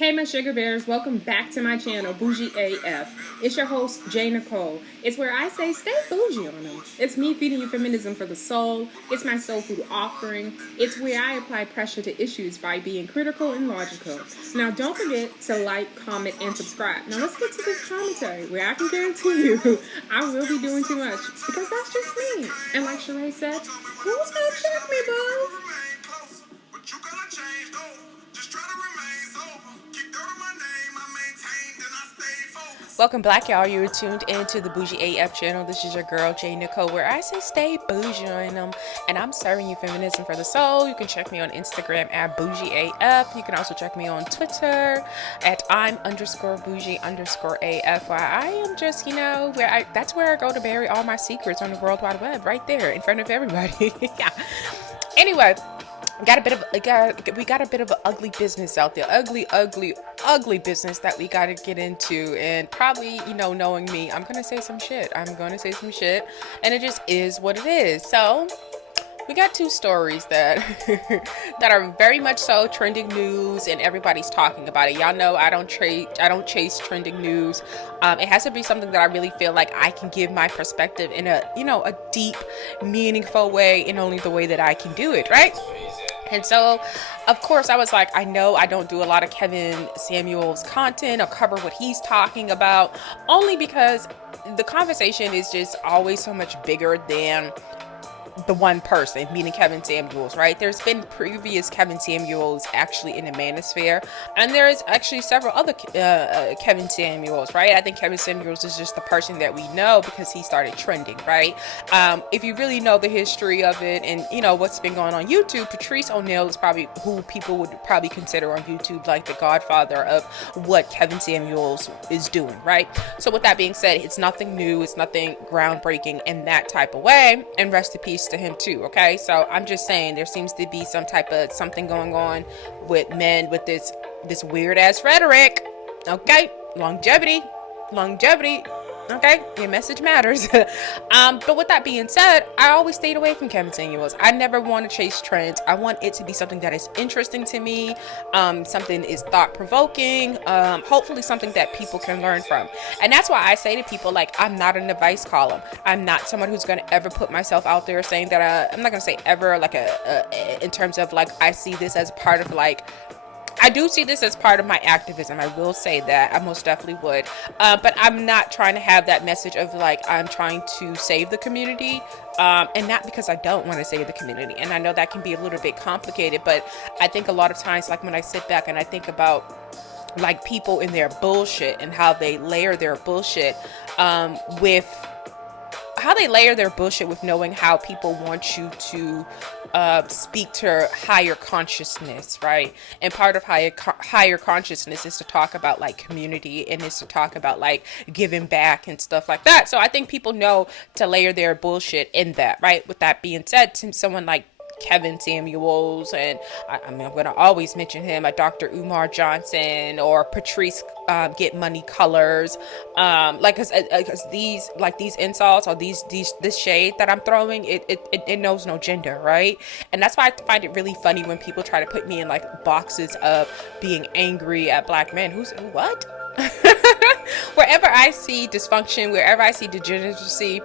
Hey my Shuga Bears, welcome back to my channel, Bougie AF. It's your host, Nicole. It's where I say stay bougie on them. It's me feeding you feminism for the soul. It's my soul food offering. It's where I apply pressure to issues by being critical and logical. Now don't forget to like, comment, and subscribe. Now let's get to the commentary where I can guarantee you I will be doing too much because that's just me. And like Sheree said, who's gonna check me, boo? Welcome back, y'all. You're tuned into the Bougie AF channel. This is your girl, Nicole, where I say stay bougie on them. And I'm serving you feminism for the soul. You can check me on Instagram at Bougie AF. You can also check me on Twitter at I'm_bougie_AF. Where I am just, that's where I go to bury all my secrets on the World Wide Web, right there in front of everybody. Yeah. Anyway. We got a bit of an ugly business out there. Ugly business that we got to get into. And probably, knowing me, I'm going to say some shit. And it just is what it is. So we got two stories that that are very much so trending news, and everybody's talking about it. Y'all know I don't chase trending news. It has to be something that I really feel like I can give my perspective in a deep, meaningful way, in only the way that I can do it, right? And so, of course, I was like, I know I don't do a lot of Kevin Samuels content or cover what he's talking about, only because the conversation is just always so much bigger than the one person, meaning Kevin Samuels, right? There's been previous Kevin Samuels actually in the manosphere, and there's actually several other Kevin Samuels, right? I think Kevin Samuels is just the person that we know because he started trending, right? If you really know the history of it and what's been going on YouTube, Patrisse O'Neal is probably who people would probably consider on YouTube like the godfather of what Kevin Samuels is doing, right? So with that being said, it's nothing new, it's nothing groundbreaking in that type of way, and rest in peace to him too. Okay, so I'm just saying there seems to be some type of something going on with men with this weird ass rhetoric. Okay, longevity. Okay, your message matters. But with that being said, I always stayed away from Kevin Samuels. I never want to chase trends. I want it to be something that is interesting to me, something is thought-provoking, hopefully something that people can learn from. And that's why I say to people, like, I'm not an advice column. I'm not someone who's going to ever put myself out there saying that I'm not going to say ever, like, in terms of, like, I see this as part of, like, I do see this as part of my activism. I will say that. I most definitely would. But I'm not trying to have that message of like, I'm trying to save the community. And not because I don't want to save the community. And I know that can be a little bit complicated, but I think a lot of times, like when I sit back and I think about like people in their bullshit and how they layer their bullshit with knowing how people want you to speak to higher consciousness, right? And part of higher consciousness is to talk about like community, and is to talk about like giving back and stuff like that. So I think people know to layer their bullshit in that, right? With that being said, to someone like Kevin Samuels, and I'm going to always mention him, Dr. Umar Johnson or Patrisse Cullors, because these insults or this shade that I'm throwing, it knows no gender, right? And that's why I find it really funny when people try to put me in like boxes of being angry at black men. What? Wherever I see dysfunction, wherever I see degeneracy,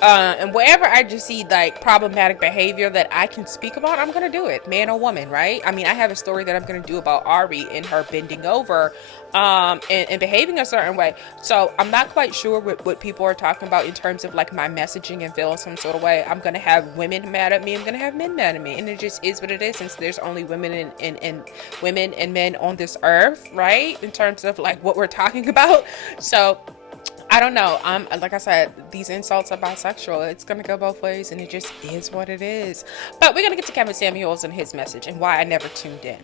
and wherever I just see like problematic behavior that I can speak about, I'm going to do it, man or woman, right? I mean, I have a story that I'm going to do about Ari and her bending over and behaving a certain way. So I'm not quite sure what people are talking about in terms of like my messaging and feel some sort of way. I'm going to have women mad at me. I'm going to have men mad at me. And it just is what it is, since there's only women and women and men on this earth, right? In terms of like what we're talking about. So I don't know. Like I said, these insults are bisexual. It's going to go both ways, and it just is what it is. But we're going to get to Kevin Samuels and his message and why I never tuned in.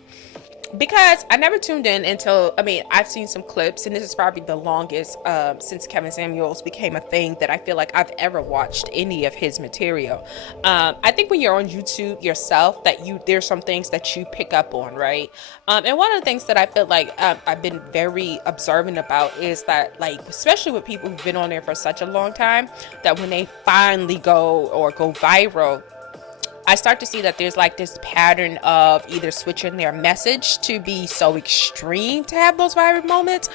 Because I never tuned in until, I've seen some clips, and this is probably the longest since Kevin Samuels became a thing that I feel like I've ever watched any of his material. I think when you're on YouTube yourself, there's some things that you pick up on, right? And one of the things that I feel like I've been very observant about is that, like, especially with people who've been on there for such a long time, that when they finally go viral, I start to see that there's like this pattern of either switching their message to be so extreme to have those viral moments.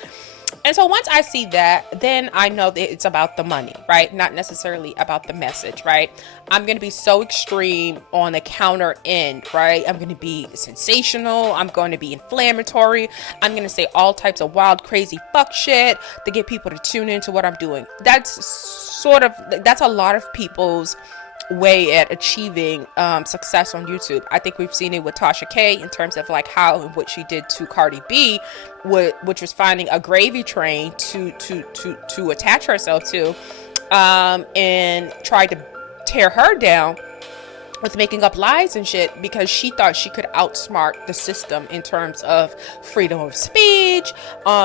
And so once I see that, then I know that it's about the money, right? Not necessarily about the message, right? I'm going to be so extreme on the counter end, right? I'm going to be sensational. I'm going to be inflammatory. I'm going to say all types of wild, crazy fuck shit to get people to tune into what I'm doing. That's a lot of people's way at achieving success on YouTube. I think we've seen it with Tasha K in terms of like how and what she did to Cardi B, which was finding a gravy train to attach herself to, and tried to tear her down with making up lies and shit because she thought she could outsmart the system in terms of freedom of speech,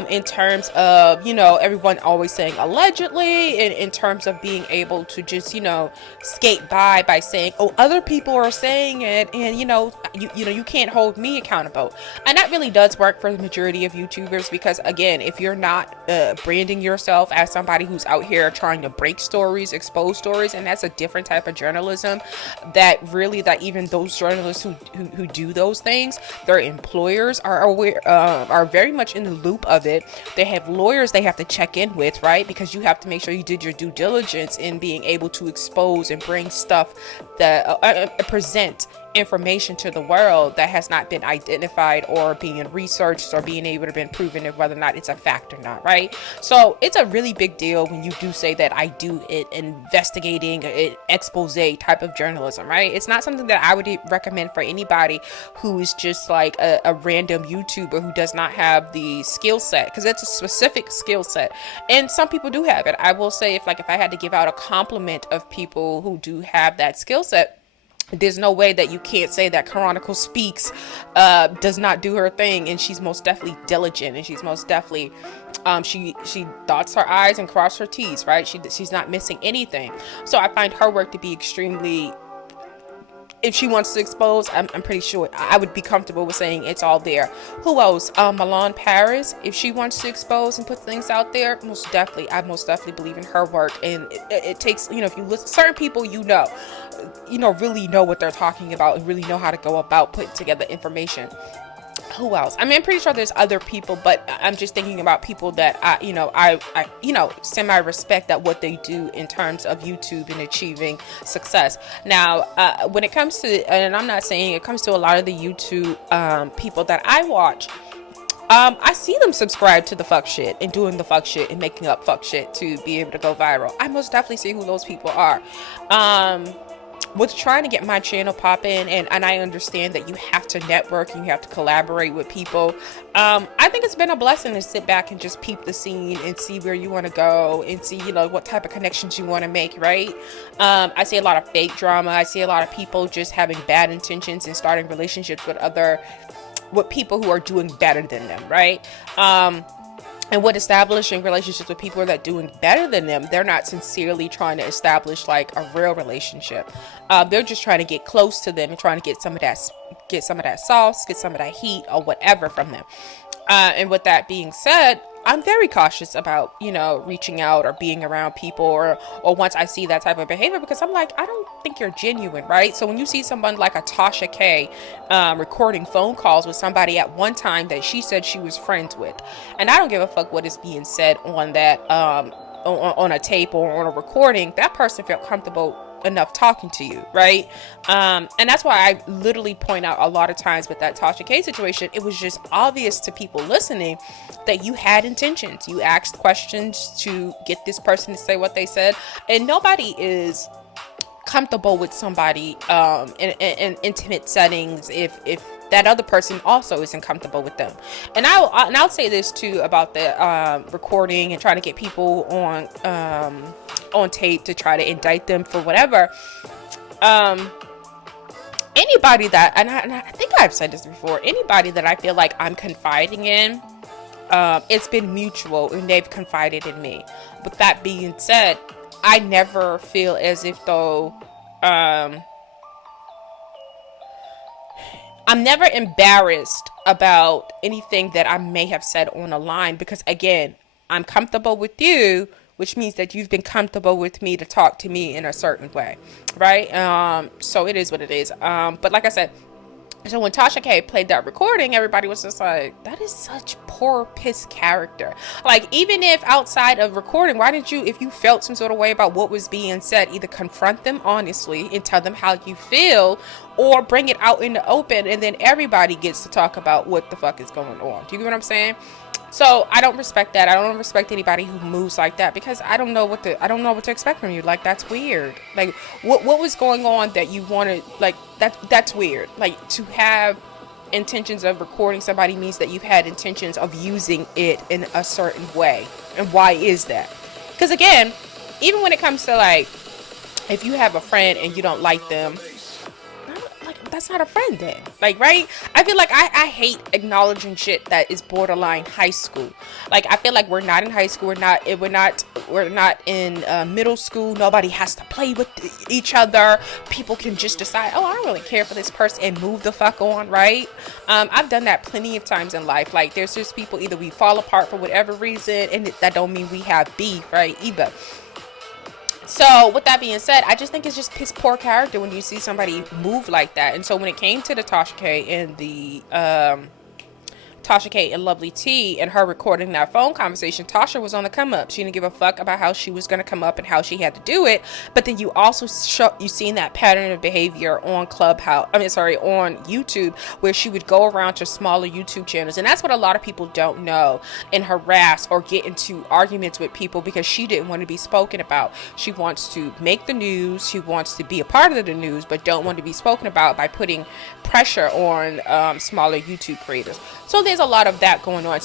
in terms of, everyone always saying allegedly, and in terms of being able to just, skate by saying, oh, other people are saying it, and you can't hold me accountable. And that really does work for the majority of YouTubers because, again, if you're not branding yourself as somebody who's out here trying to break stories, expose stories, and that's a different type of journalism that even those journalists who do those things, their employers are aware, are very much in the loop of it. They have lawyers they have to check in with, right? Because you have to make sure you did your due diligence in being able to expose and bring stuff that present information to the world that has not been identified or being researched or being able to be proven of whether or not it's a fact or not, right? So it's a really big deal when you do say that I do it investigating, expose type of journalism, right? It's not something that I would recommend for anybody who is just like a random YouTuber who does not have the skill set, because it's a specific skill set, and some people do have it. I will say, if I had to give out a compliment of people who do have that skill set, there's no way that you can't say that Chronicle Speaks does not do her thing, and she's most definitely diligent, and she's most definitely she dots her I's and cross her T's, right? She's not missing anything. So I find her work to be extremely, if she wants to expose, I'm pretty sure I would be comfortable with saying it's all there. Who else? Milan Paris, if she wants to expose and put things out there, I most definitely believe in her work. And it takes, if you listen, certain people, really know what they're talking about and really know how to go about putting together information. Who else? I'm pretty sure there's other people, but I'm just thinking about people that I semi-respect at what they do in terms of YouTube and achieving success. Now, when it comes to, and I'm not saying it comes to a lot of the YouTube people that I watch, I see them subscribe to the fuck shit and doing the fuck shit and making up fuck shit to be able to go viral. I most definitely see who those people are. With trying to get my channel popping, and I understand that you have to network and you have to collaborate with people. I think it's been a blessing to sit back and just peep the scene and see where you want to go and see, what type of connections you want to make, right? I see a lot of fake drama. I see a lot of people just having bad intentions and starting relationships with people who are doing better than them, right? And with establishing relationships with people that are doing better than them, they're not sincerely trying to establish like a real relationship. They're just trying to get close to them and trying to get some of that sauce, get some of that heat or whatever from them. And with that being said, I'm very cautious about, reaching out or being around people or once I see that type of behavior, because I'm like, I don't think you're genuine, right? So when you see someone like a Tasha K recording phone calls with somebody at one time that she said she was friends with, and I don't give a fuck what is being said on that on a tape or on a recording, that person felt comfortable enough talking to you, right? And that's why I literally point out a lot of times with that Tasha K situation, it was just obvious to people listening that you had intentions. You asked questions to get this person to say what they said, and nobody is comfortable with somebody in intimate settings if that other person also isn't comfortable with them. And I'll say this too about the recording and trying to get people on tape to try to indict them for whatever. Anybody that, and I think I've said this before, anybody that I feel like I'm confiding in, it's been mutual and they've confided in me. With that being said, I never feel as if though I'm never embarrassed about anything that I may have said on a line, because again, I'm comfortable with you which means that you've been comfortable with me to talk to me in a certain way, right? So it is what it is. But like I said, so when Tasha K played that recording, everybody was just like, that is such poor piss character. Like, even if outside of recording, why didn't you, if you felt some sort of way about what was being said, either confront them honestly and tell them how you feel, or bring it out in the open, and then everybody gets to talk about what the fuck is going on. Do you get what I'm saying? So I don't respect that. I don't respect anybody who moves like that, because I don't know what to expect from you. Like, that's weird. Like, what was going on that you wanted? Like, that's weird. Like, to have intentions of recording somebody means that you've had intentions of using it in a certain way. And why is that? Because again, even when it comes to, like, if you have a friend and you don't like them, that's not a friend then. Like, right? I feel like I hate acknowledging shit that is borderline high school. Like, I feel like we're not in high school. We're not in middle school. Nobody has to play with each other. People can just decide, oh, I don't really care for this person, and move the fuck on, right? I've done that plenty of times in life. Like, there's just people, either we fall apart for whatever reason, and that don't mean we have beef, right? Either. So with that being said, I just think it's just piss poor character when you see somebody move like that. And so when it came to the Tasha K and the Tasha K and Lovely T and her recording that phone conversation, Tasha was on the come up. She didn't give a fuck about how she was going to come up and how she had to do it. But then you also you seen that pattern of behavior on on YouTube, where she would go around to smaller YouTube channels. And that's what a lot of people don't know, and harass or get into arguments with people because she didn't want to be spoken about. She wants to make the news. She wants to be a part of the news, but don't want to be spoken about by putting pressure on smaller YouTube creators. So there's a lot of that going on.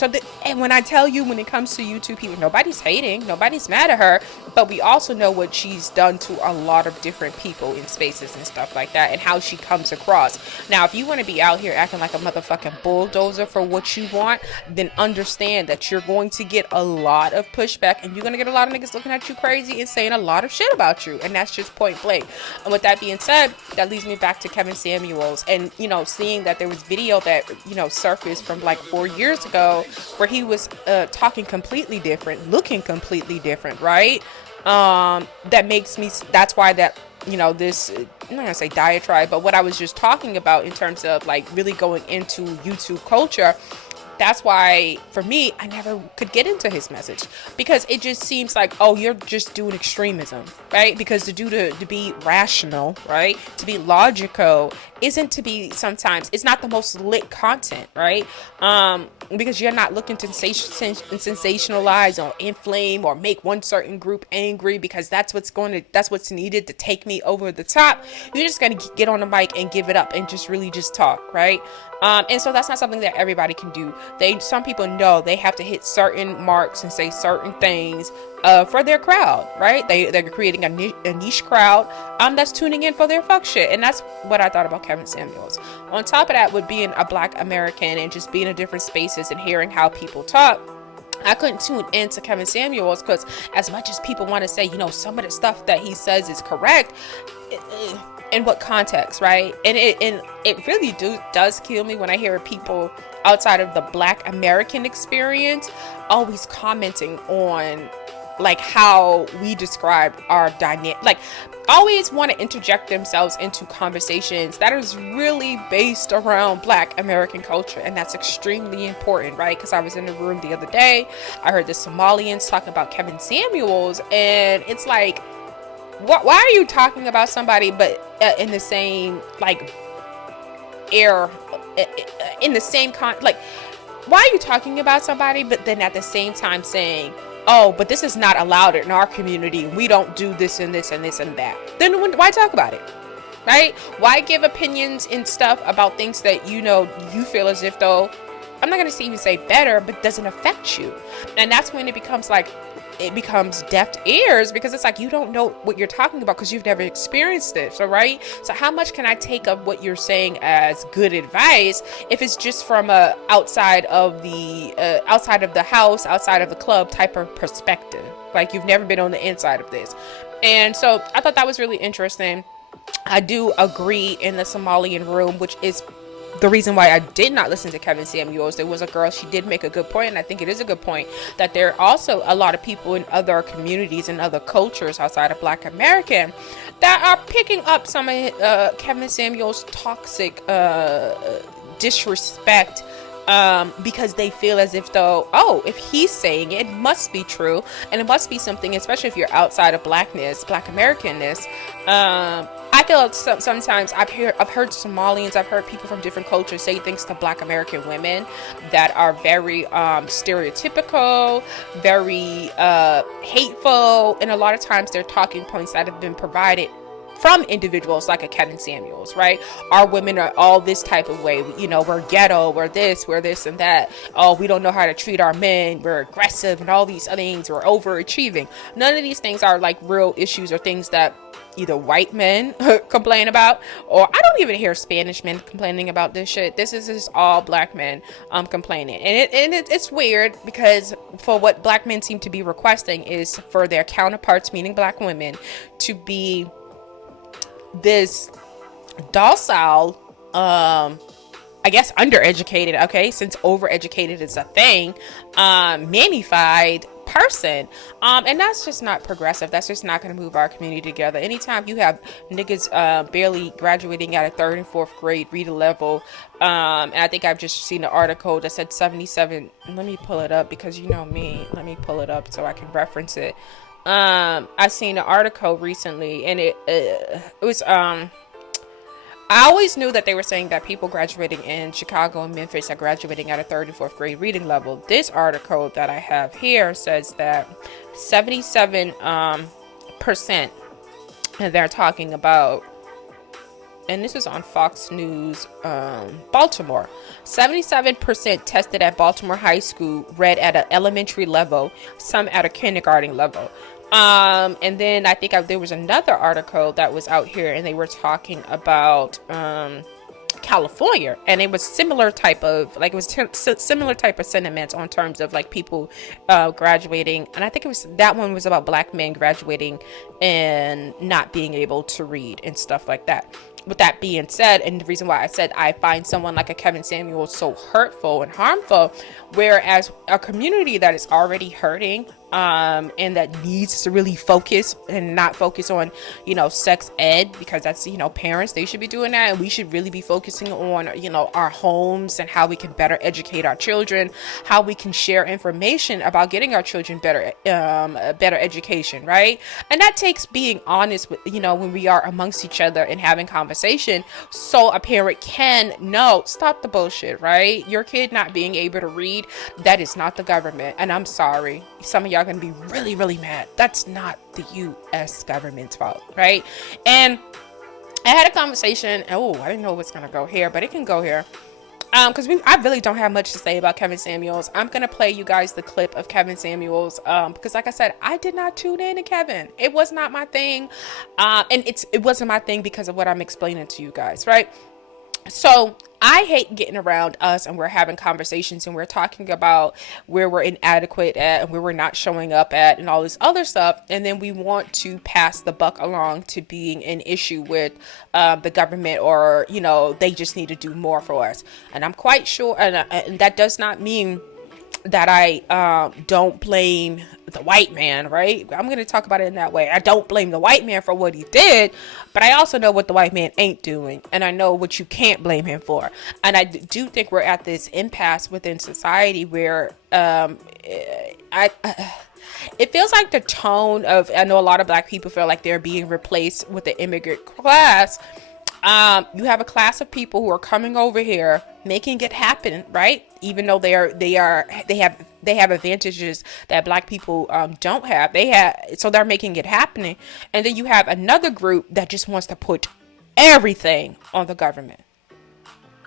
And when I tell you, when it comes to YouTube people, nobody's hating, nobody's mad at her, but we also know what she's done to a lot of different people in spaces and stuff like that, and how she comes across. Now, if you want to be out here acting like a motherfucking bulldozer for what you want, then understand that you're going to get a lot of pushback, and you're going to get a lot of niggas looking at you crazy and saying a lot of shit about you, and that's just point blank. And with that being said, that leads me back to Kevin Samuels, and seeing that there was video that surfaced from like 4 years ago where he was talking completely different, looking completely different, right? That's why this, I'm not gonna say diatribe, but what I was just talking about in terms of like really going into YouTube culture, that's why for me, I never could get into his message, because it just seems like, oh, you're just doing extremism, right? Because to be rational, right, to be logical, isn't to be, sometimes it's not the most lit content, right? Because you're not looking to sensationalize or inflame or make one certain group angry, because that's what's needed to take me over the top. You're just gonna get on the mic and give it up and just really just talk, right? And so that's not something that everybody can do. Some people know they have to hit certain marks and say certain things for their crowd, right? They're creating a niche crowd that's tuning in for their fuck shit. And that's what I thought about Kevin Samuels. On top of that, with being a Black American and just being in different spaces and hearing how people talk, I couldn't tune into Kevin Samuels, because as much as people want to say, some of the stuff that he says is correct, in what context, right? And it really does kill me when I hear people outside of the Black American experience always commenting on like how we describe our dynamic, like always want to interject themselves into conversations that is really based around Black American culture. And that's extremely important, right? Because I was in the room the other day, I heard the Somalians talking about Kevin Samuels, and it's like, why are you talking about somebody but in the same like air, in the same like, why are you talking about somebody but then at the same time saying, oh, but this is not allowed in our community, we don't do this and this and this and that? Then why talk about it, right? Why give opinions and stuff about things that you feel as if though, I'm not going to even say better, but doesn't affect you? And that's when it becomes deaf ears, because it's like you don't know what you're talking about because you've never experienced it. So right, so how much can I take of what you're saying as good advice if it's just from a outside of the house, outside of the club type of perspective, like you've never been on the inside of this? And so I thought that was really interesting. I do agree in the Somalian room, which is the reason why I did not listen to Kevin Samuels, there was a girl, she did make a good point, and I think it is a good point, that there are also a lot of people in other communities and other cultures outside of Black American that are picking up some of Kevin Samuels' toxic disrespect, because they feel as if though, oh, if he's saying it, it must be true, and it must be something, especially if you're outside of Blackness, Black Americanness. I feel like sometimes I've heard Somalians, I've heard people from different cultures say things to Black American women that are very stereotypical, very hateful, and a lot of times they're talking points that have been provided from individuals like a Kevin Samuels, right? Our women are all this type of way. You know, we're ghetto, we're this and that. Oh, we don't know how to treat our men. We're aggressive and all these other things. We're overachieving. None of these things are like real issues or things that either white men complain about, or I don't even hear Spanish men complaining about this shit. This is just all Black men complaining, and it's weird, because for what Black men seem to be requesting is for their counterparts, meaning Black women, to be this docile, I guess undereducated, okay, since overeducated is a thing, manified person, and that's just not progressive. That's just not going to move our community together. Anytime you have niggas barely graduating out of 3rd and 4th grade reader level, and I think I've just seen an article that said 77, let me pull it up because you know me, let me pull it up so I can reference it. I seen an article recently, and it was I always knew that they were saying that people graduating in Chicago and Memphis are graduating at a 3rd and 4th grade reading level. This article that I have here says that 77% and they're talking about, and this is on Fox News, Baltimore. 77% tested at Baltimore High School read at an elementary level, some at a kindergarten level. And then I think there was another article that was out here, and they were talking about California, and it was similar type of, like, it was similar type of sentiments on terms of like people graduating, and I think that one was about Black men graduating and not being able to read and stuff like that. With that being said, and the reason why I said I find someone like a Kevin Samuels so hurtful and harmful, whereas a community that is already hurting, and that needs to really focus and not focus on, you know, sex ed, because that's, you know, parents, they should be doing that, and we should really be focusing on, you know, our homes and how we can better educate our children, how we can share information about getting our children better education, right? And that takes being honest with, you know, when we are amongst each other and having conversation, so a parent can know, stop the bullshit, right? Your kid not being able to read, that is not the government, and I'm sorry, some of y'all gonna be really, really mad. That's not the U.S. government's fault, right? And I had a conversation. Oh, I didn't know it was gonna go here, but it can go here. Because I really don't have much to say about Kevin Samuels. I'm gonna play you guys the clip of Kevin Samuels, because like I said, I did not tune in to Kevin. It was not my thing, and it wasn't my thing because of what I'm explaining to you guys, right? So I hate getting around us and we're having conversations and we're talking about where we're inadequate at and where we're not showing up at and all this other stuff, and then we want to pass the buck along to being an issue with the government, or, you know, they just need to do more for us. And I'm quite sure, and that does not mean that I don't blame the white man, right? I'm going to talk about it in that way. I don't blame the white man for what he did, but I also know what the white man ain't doing, and I know what you can't blame him for. And I do think we're at this impasse within society where it feels like the tone of, I know a lot of Black people feel like they're being replaced with the immigrant class. You have a class of people who are coming over here making it happen, right? Even though they have advantages that Black people don't have. So they're making it happening. And then you have another group that just wants to put everything on the government.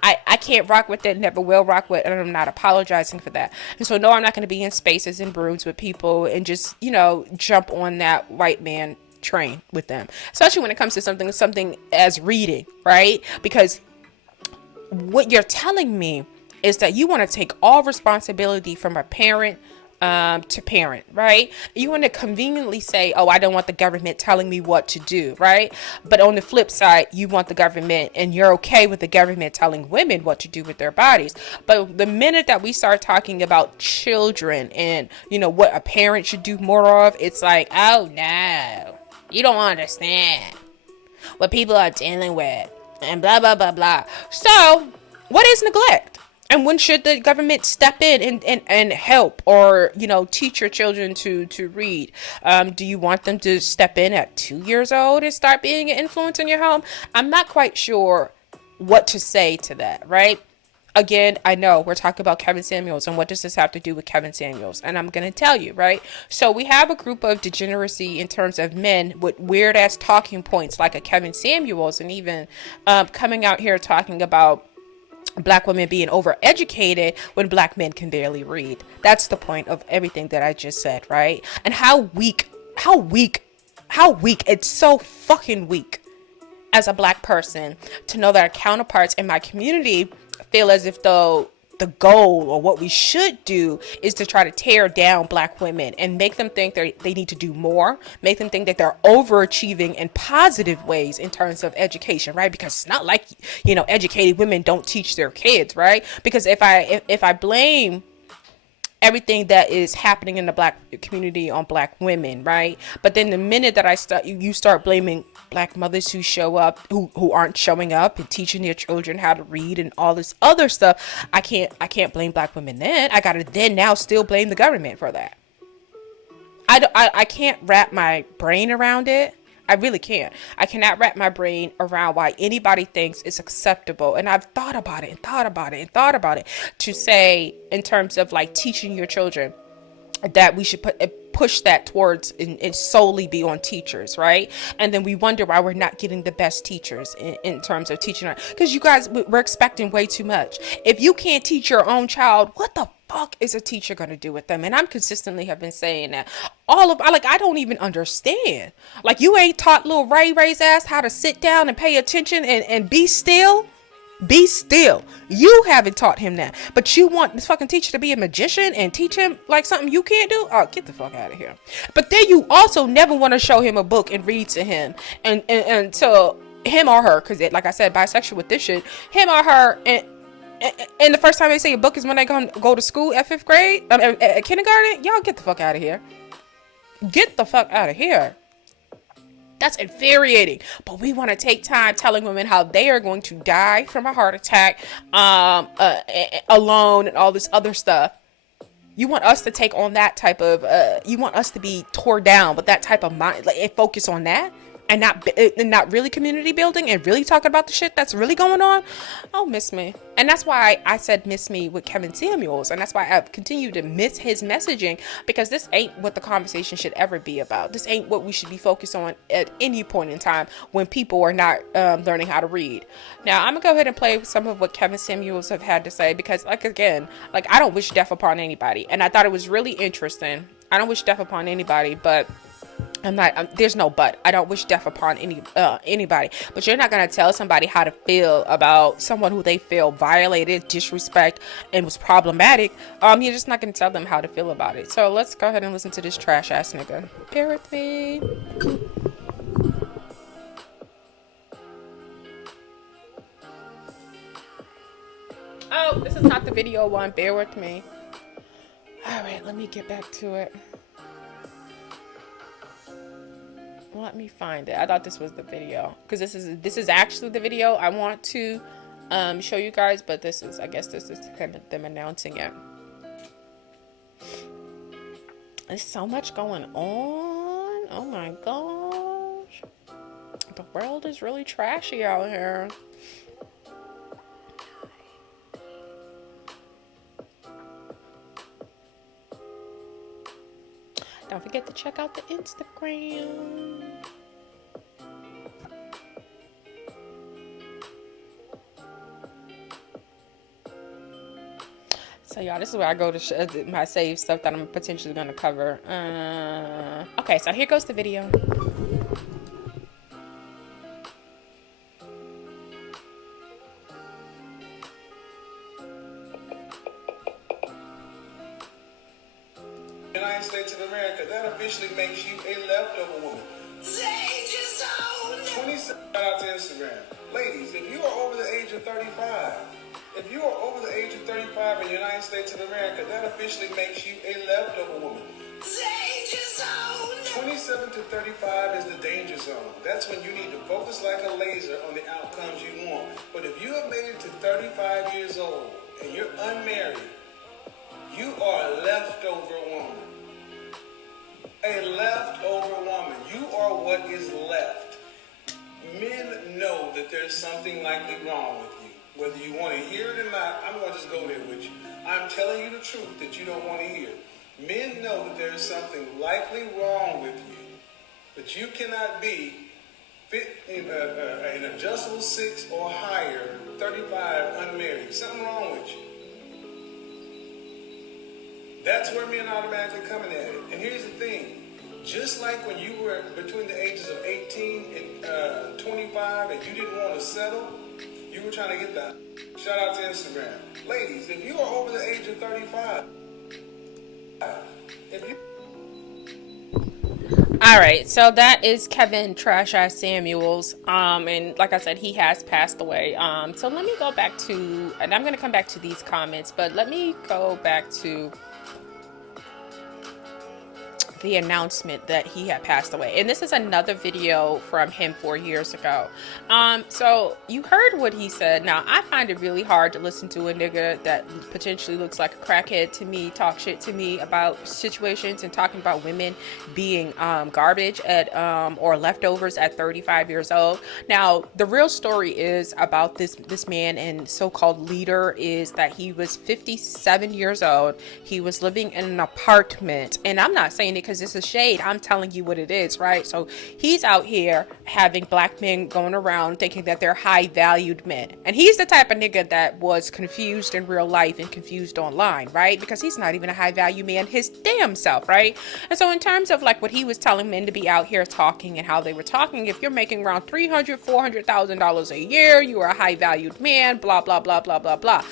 I can't rock with it, never will rock with it, and I'm not apologizing for that. And so no, I'm not going to be in spaces and rooms with people and just, you know, jump on that white man train with them, especially when it comes to something as reading, right? Because what you're telling me is that you want to take all responsibility from a parent to parent, right? You want to conveniently say, oh, I don't want the government telling me what to do, right? But on the flip side, you want the government, and you're okay with the government telling women what to do with their bodies. But the minute that we start talking about children and, what a parent should do more of, it's like, oh no, you don't understand what people are dealing with, and blah, blah, blah, blah. So, what is neglect? And when should the government step in and help, or, teach your children to read? Do you want them to step in at 2 years old and start being an influence in your home? I'm not quite sure what to say to that, right? Again, I know we're talking about Kevin Samuels, and what does this have to do with Kevin Samuels? And I'm going to tell you, right? So we have a group of degeneracy in terms of men with weird ass talking points like a Kevin Samuels, and even coming out here talking about black women being overeducated when black men can barely read. That's the point of everything that I just said, right? And how weak, it's so fucking weak as a black person to know that our counterparts in my community feel as if though the goal, or what we should do, is to try to tear down black women and make them think they need to do more, make them think that they're overachieving in positive ways in terms of education, right? Because it's not like, educated women don't teach their kids, right? Because if I blame everything that is happening in the black community on black women, right? But then the minute that you start blaming black mothers who show up, who aren't showing up and teaching their children how to read and all this other stuff, I can't blame black women then. I gotta then now still blame the government for that. I can't wrap my brain around it. I really can't. I cannot wrap my brain around why anybody thinks it's acceptable. And I've thought about it to say, in terms of like teaching your children, that we should push that towards and solely be on teachers, right? And then we wonder why we're not getting the best teachers in terms of teaching. Because you guys, we're expecting way too much. If you can't teach your own child, what the fuck is a teacher going to do with them? And I'm consistently have been saying that. I don't even understand. Like, you ain't taught little Ray's ass how to sit down and pay attention and be still. Be still. You haven't taught him that. But you want this fucking teacher to be a magician and teach him like something you can't do? Oh, get the fuck out of here. But then you also never want to show him a book and read to him. And so him or her, because like I said, bisexual with this shit, him or her, and the first time they say a book is when they go to school at 5th grade, at kindergarten. Y'all get the fuck out of here. Get the fuck out of here. That's infuriating. But we want to take time telling women how they are going to die from a heart attack, alone, and all this other stuff. You want us to take on that type of, you want us to be tore down with that type of mind, like, and focus on that, and not really community building and really talking about the shit that's really going on. Oh, miss me. And that's why I said miss me with Kevin Samuels. And that's why I've continued to miss his messaging, because this ain't what the conversation should ever be about. This ain't what we should be focused on at any point in time when people are not learning how to read. Now, I'm gonna go ahead and play some of what Kevin Samuels have had to say, because I don't wish death upon anybody. And I thought it was really interesting. I don't wish death upon anybody, but there's no but. I don't wish death upon anybody. But you're not going to tell somebody how to feel about someone who they feel violated, disrespect, and was problematic. You're just not going to tell them how to feel about it. So let's go ahead and listen to this trash ass nigga. Bear with me. Oh, this is not the video one. Bear with me. All right, let me get back to it. Let me find it. I thought this was the video, because this is actually the video I want to show you guys, but this is kind of them announcing it. There's so much going on. Oh my gosh. The world is really trashy out here. Don't forget to check out the Instagram. So y'all, this is where I go to my save stuff that I'm potentially going to cover. Okay, so here goes the video. United States of America, that officially makes you a leftover woman. Danger zone. 27. Shout out to Instagram. Ladies, if you are over the age of 35, if you are over the age of 35 in the United States of America, that officially makes you a leftover woman. Danger zone. 27 to 35 is the danger zone. That's when you need to focus like a laser on the outcomes you want. But if you have made it to 35 years old and you're unmarried, you are a leftover woman. A leftover woman. You are what is left. Men know that there's something likely wrong with you. Whether you want to hear it or not, I'm going to just go there with you. I'm telling you the truth that you don't want to hear. Men know that there is something likely wrong with you. But you cannot be an adjustable 6 or higher, 35, unmarried. Something wrong with you. That's where men automatically coming at it. And here's the thing. Just like when you were between the ages of 18 and 25 and you didn't want to settle, you were trying to get that. Shout out to Instagram. Ladies, if you are over the age of 35, all right, so that is Kevin Trash Ass Samuels, and like I said, he has passed away. So let me go back to, and I'm going to come back to these comments, but let me go back to the announcement that he had passed away. And this is another video from him 4 years ago. So you heard what he said. Now, I find it really hard to listen to a nigga that potentially looks like a crackhead to me talk shit to me about situations and talking about women being garbage at or leftovers at 35 years old. Now, the real story is about this man and so-called leader is that he was 57 years old. He was living in an apartment, and I'm not saying it because this is shade. I'm telling you what it is, right? So he's out here having black men going around thinking that they're high valued men. And he's the type of nigga that was confused in real life and confused online, right? Because he's not even a high value man his damn self, right? And so in terms of like what he was telling men to be out here talking and how they were talking, if you're making around $300,000-$400,000 a year, you are a high valued man, blah, blah, blah, blah, blah, blah.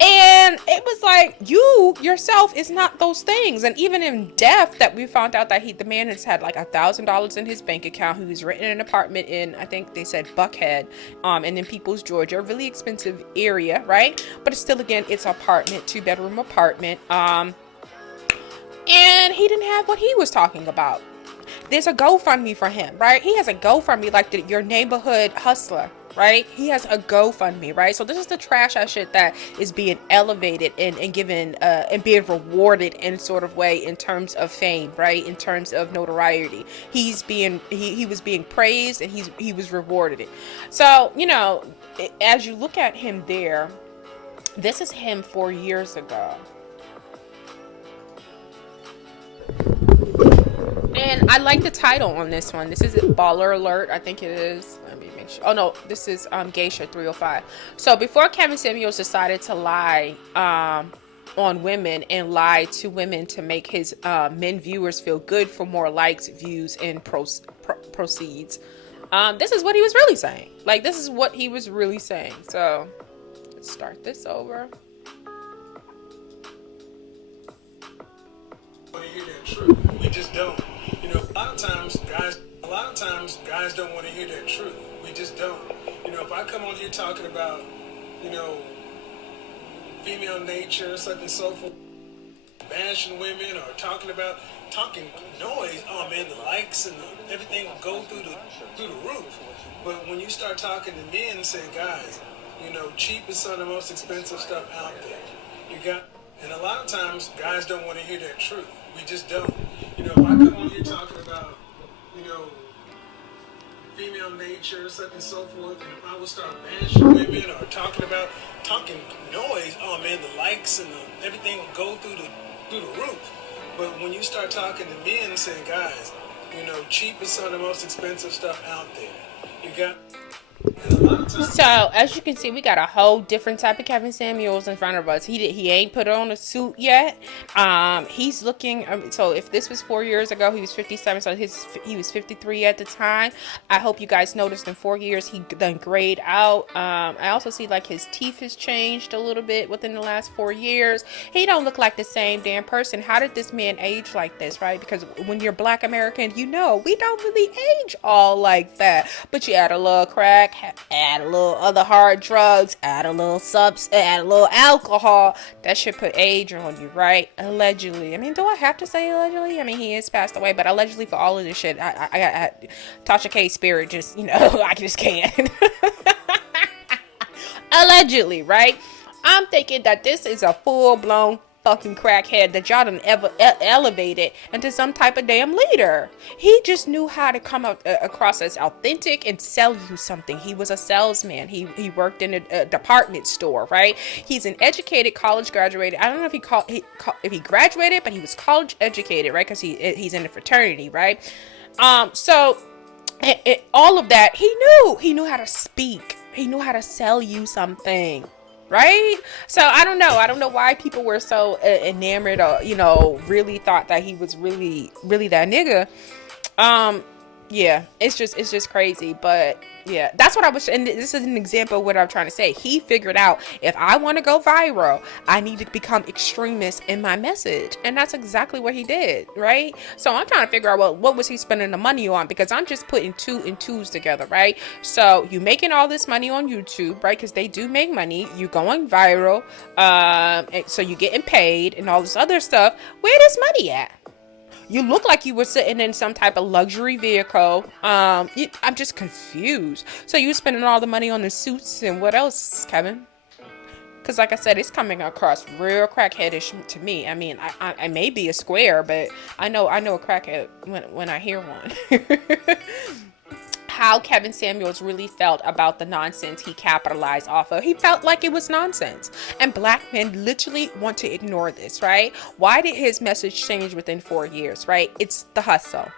And it was like, you yourself is not those things. And even in death, that we found out that the man has had like $1,000 in his bank account. He was renting an apartment in, I think they said Buckhead, and in Peoples, Georgia, a really expensive area, right? But it's still, again, it's an apartment, 2-bedroom apartment. And he didn't have what he was talking about. There's a GoFundMe for him, right? He has a GoFundMe like your neighborhood hustler, right? He has a GoFundMe, right? So this is the trash ass shit that is being elevated and given and being rewarded in sort of way in terms of fame, right? In terms of notoriety. He was being praised and he was rewarded it. So, you know, as you look at him there, this is him 4 years ago. And I like the title on this one. This is Baller Alert, I think it is. Let me make sure. Oh no, this is Geisha 305. So before Kevin Samuels decided to lie on women and lie to women to make his men viewers feel good for more likes, views, and proceeds, this is what he was really saying. Like, this is what he was really saying. So let's start this over. Want to hear that truth. We just don't. You know, a lot of times guys don't want to hear that truth. We just don't. You know, if I come on here talking about, you know, female nature, such and so forth, bashing women, or talking noise, oh man, the likes and everything will go through the roof. But when you start talking to men and saying, guys, you know, cheap is some of the most expensive stuff out there. And a lot of times guys don't want to hear that truth. We just don't. You know, if I come on here talking about, you know, female nature, such and so forth, and if I would start bashing women or talking noise, oh man, the likes and everything will go through the roof. But when you start talking to men and saying, guys, you know, cheap is some of the most expensive stuff out there. So as you can see, we got a whole different type of Kevin Samuels in front of us. He ain't put on a suit yet. He's looking. So if this was 4 years ago, he was 57. So he was 53 at the time. I hope you guys noticed in 4 years he done grayed out. I also see like his teeth has changed a little bit within the last 4 years. He don't look like the same damn person. How did this man age like this, right? Because when you're Black American, you know we don't really age all like that. But you add a little crack, add a little other hard drugs, add a little add a little alcohol. That should put age on you, right? Allegedly. I mean, do I have to say allegedly? I mean, he is passed away, but allegedly for all of this shit, I got Tasha K's spirit. Just I just can't. Allegedly, right? I'm thinking that this is a full-blown fucking crackhead that y'all done ever elevated into some type of damn leader. He just knew how to come across as authentic and sell you something. He was a salesman. He worked in a department store, right? He's an educated, college graduated. I don't know if he graduated, but he was college educated, right? Because he's in a fraternity, right? So all of that, he knew how to speak. He knew how to sell you something. Right? So I don't know why people were so enamored or really thought that he was really that nigga. Yeah, it's just crazy. But yeah, that's what I was, and this is an example of what I'm trying to say. He figured out, if I want to go viral, I need to become extremist in my message, and that's exactly what he did, right? So I'm trying to figure out, well, what was he spending the money on? Because I'm just putting two and twos together, right? So you making all this money on YouTube, right? Because they do make money. You going viral, so you getting paid and all this other stuff. Where this money at? You look like you were sitting in some type of luxury vehicle. I'm just confused. So you spending all the money on the suits and what else, Kevin? Because like I said, it's coming across real crackheadish to me. I mean, I may be a square, but I know a crackhead when I hear one. How Kevin Samuels really felt about the nonsense he capitalized off of. He felt like it was nonsense. And Black men literally want to ignore this, right? Why did his message change within 4 years, right? It's the hustle.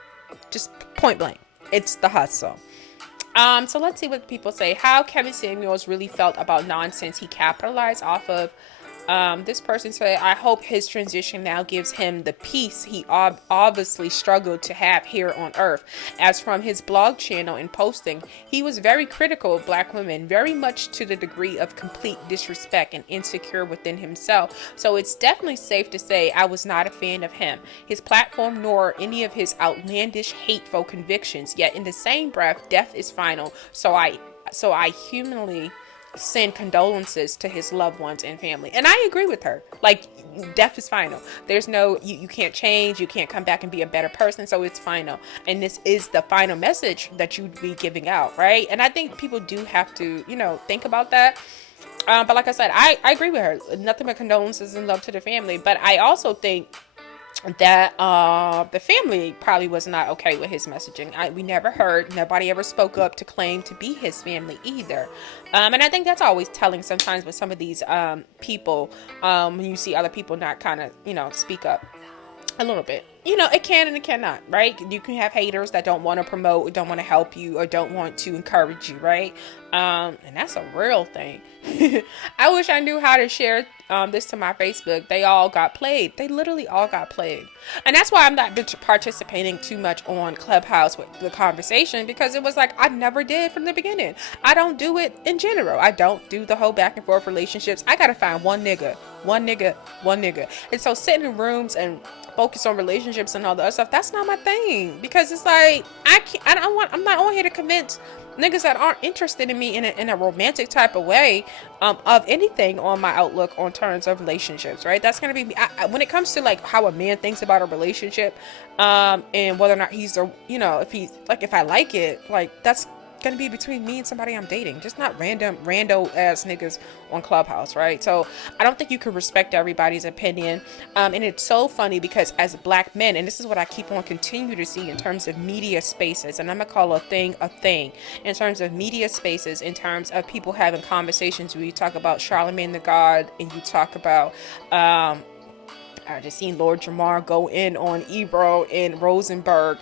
Just point blank. It's the hustle. So let's see what people say. How Kevin Samuels really felt about nonsense he capitalized off of. This person said, I hope his transition now gives him the peace he obviously struggled to have here on earth. As from his blog channel and posting, he was very critical of Black women, very much to the degree of complete disrespect and insecure within himself. So it's definitely safe to say I was not a fan of him, his platform, nor any of his outlandish, hateful convictions. Yet in the same breath, death is final. So I humanly send condolences to his loved ones and family. And I agree with her. Like, death is final. There's no, you can't change. You can't come back and be a better person. So it's final. And this is the final message that you'd be giving out, right? And I think people do have to, think about that. But like I said, I agree with her. Nothing but condolences and love to the family. But I also think that the family probably was not okay with his messaging. We never heard, nobody ever spoke up to claim to be his family either. And I think that's always telling sometimes with some of these people, when you see other people not kind of, speak up a little bit. It can and it cannot, right? You can have haters that don't want to promote, or don't want to help you, or don't want to encourage you, right? And that's a real thing. I wish I knew how to share this to my Facebook. They all got played. They literally all got played. And that's why I'm not participating too much on Clubhouse with the conversation, because it was like I never did from the beginning. I don't do it in general. I don't do the whole back and forth relationships. I gotta find one nigga. And so sitting in rooms and focus on relationships and all the other stuff, that's not my thing. Because it's like I'm not on here to convince niggas that aren't interested in me in a romantic type of way of anything on my outlook on terms of relationships, right? That's gonna be me. When it comes to like how a man thinks about a relationship, and whether or not he's if I like it, like that's gonna be between me and somebody I'm dating, just not rando ass niggas on Clubhouse, right? So I don't think you can respect everybody's opinion, and it's so funny because as Black men, and this is what I keep on continue to see in terms of media spaces, and I'm gonna call a thing in terms of media spaces, in terms of people having conversations where you talk about Charlatan the God, and you talk about I just seen Lord Jamar go in on Ebro and Rosenberg.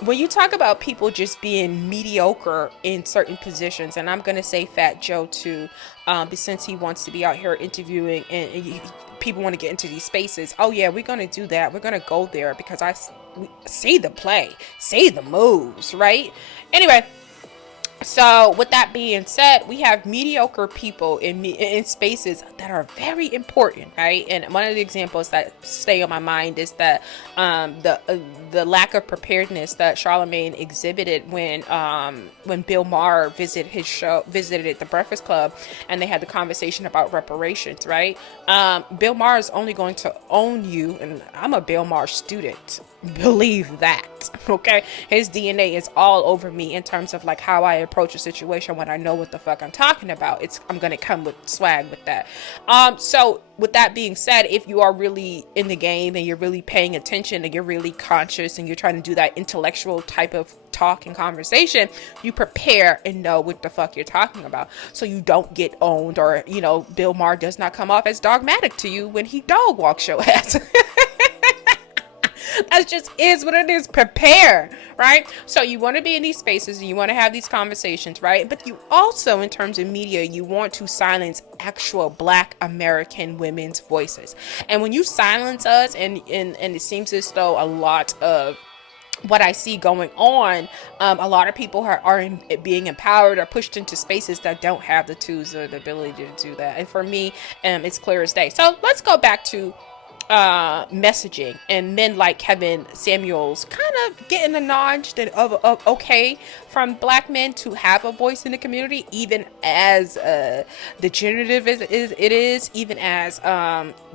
when you talk about people just being mediocre in certain positions, and I'm gonna say Fat Joe too, but since he wants to be out here interviewing and people want to get into these spaces, oh yeah, we're gonna do that. We're gonna go there because we see the play, see the moves, right? Anyway. So with that being said, we have mediocre people in spaces that are very important, right? And one of the examples that stay on my mind is that the lack of preparedness that Charlamagne exhibited when Bill Maher visited the Breakfast Club, and they had the conversation about reparations, right? Bill Maher is only going to own you, and I'm a Bill Maher student. Believe that, okay? His DNA is all over me in terms of like how I approach a situation when I know what the fuck I'm talking about. I'm gonna come with swag with that. So with that being said, if you are really in the game and you're really paying attention and you're really conscious and you're trying to do that intellectual type of talk and conversation, you prepare and know what the fuck you're talking about, so you don't get owned, or Bill Maher does not come off as dogmatic to you when he dog walks your ass. That just is what it is. Prepare, right? So you want to be in these spaces and you want to have these conversations, right? But you also, in terms of media, you want to silence actual Black American women's voices. And when you silence us, and it seems as though a lot of what I see going on, a lot of people are being empowered or pushed into spaces that don't have the tools or the ability to do that. And for me, it's clear as day. So let's go back to messaging, and men like Kevin Samuels kind of getting a nod of okay from Black men to have a voice in the community, even as degenerative as it is, even as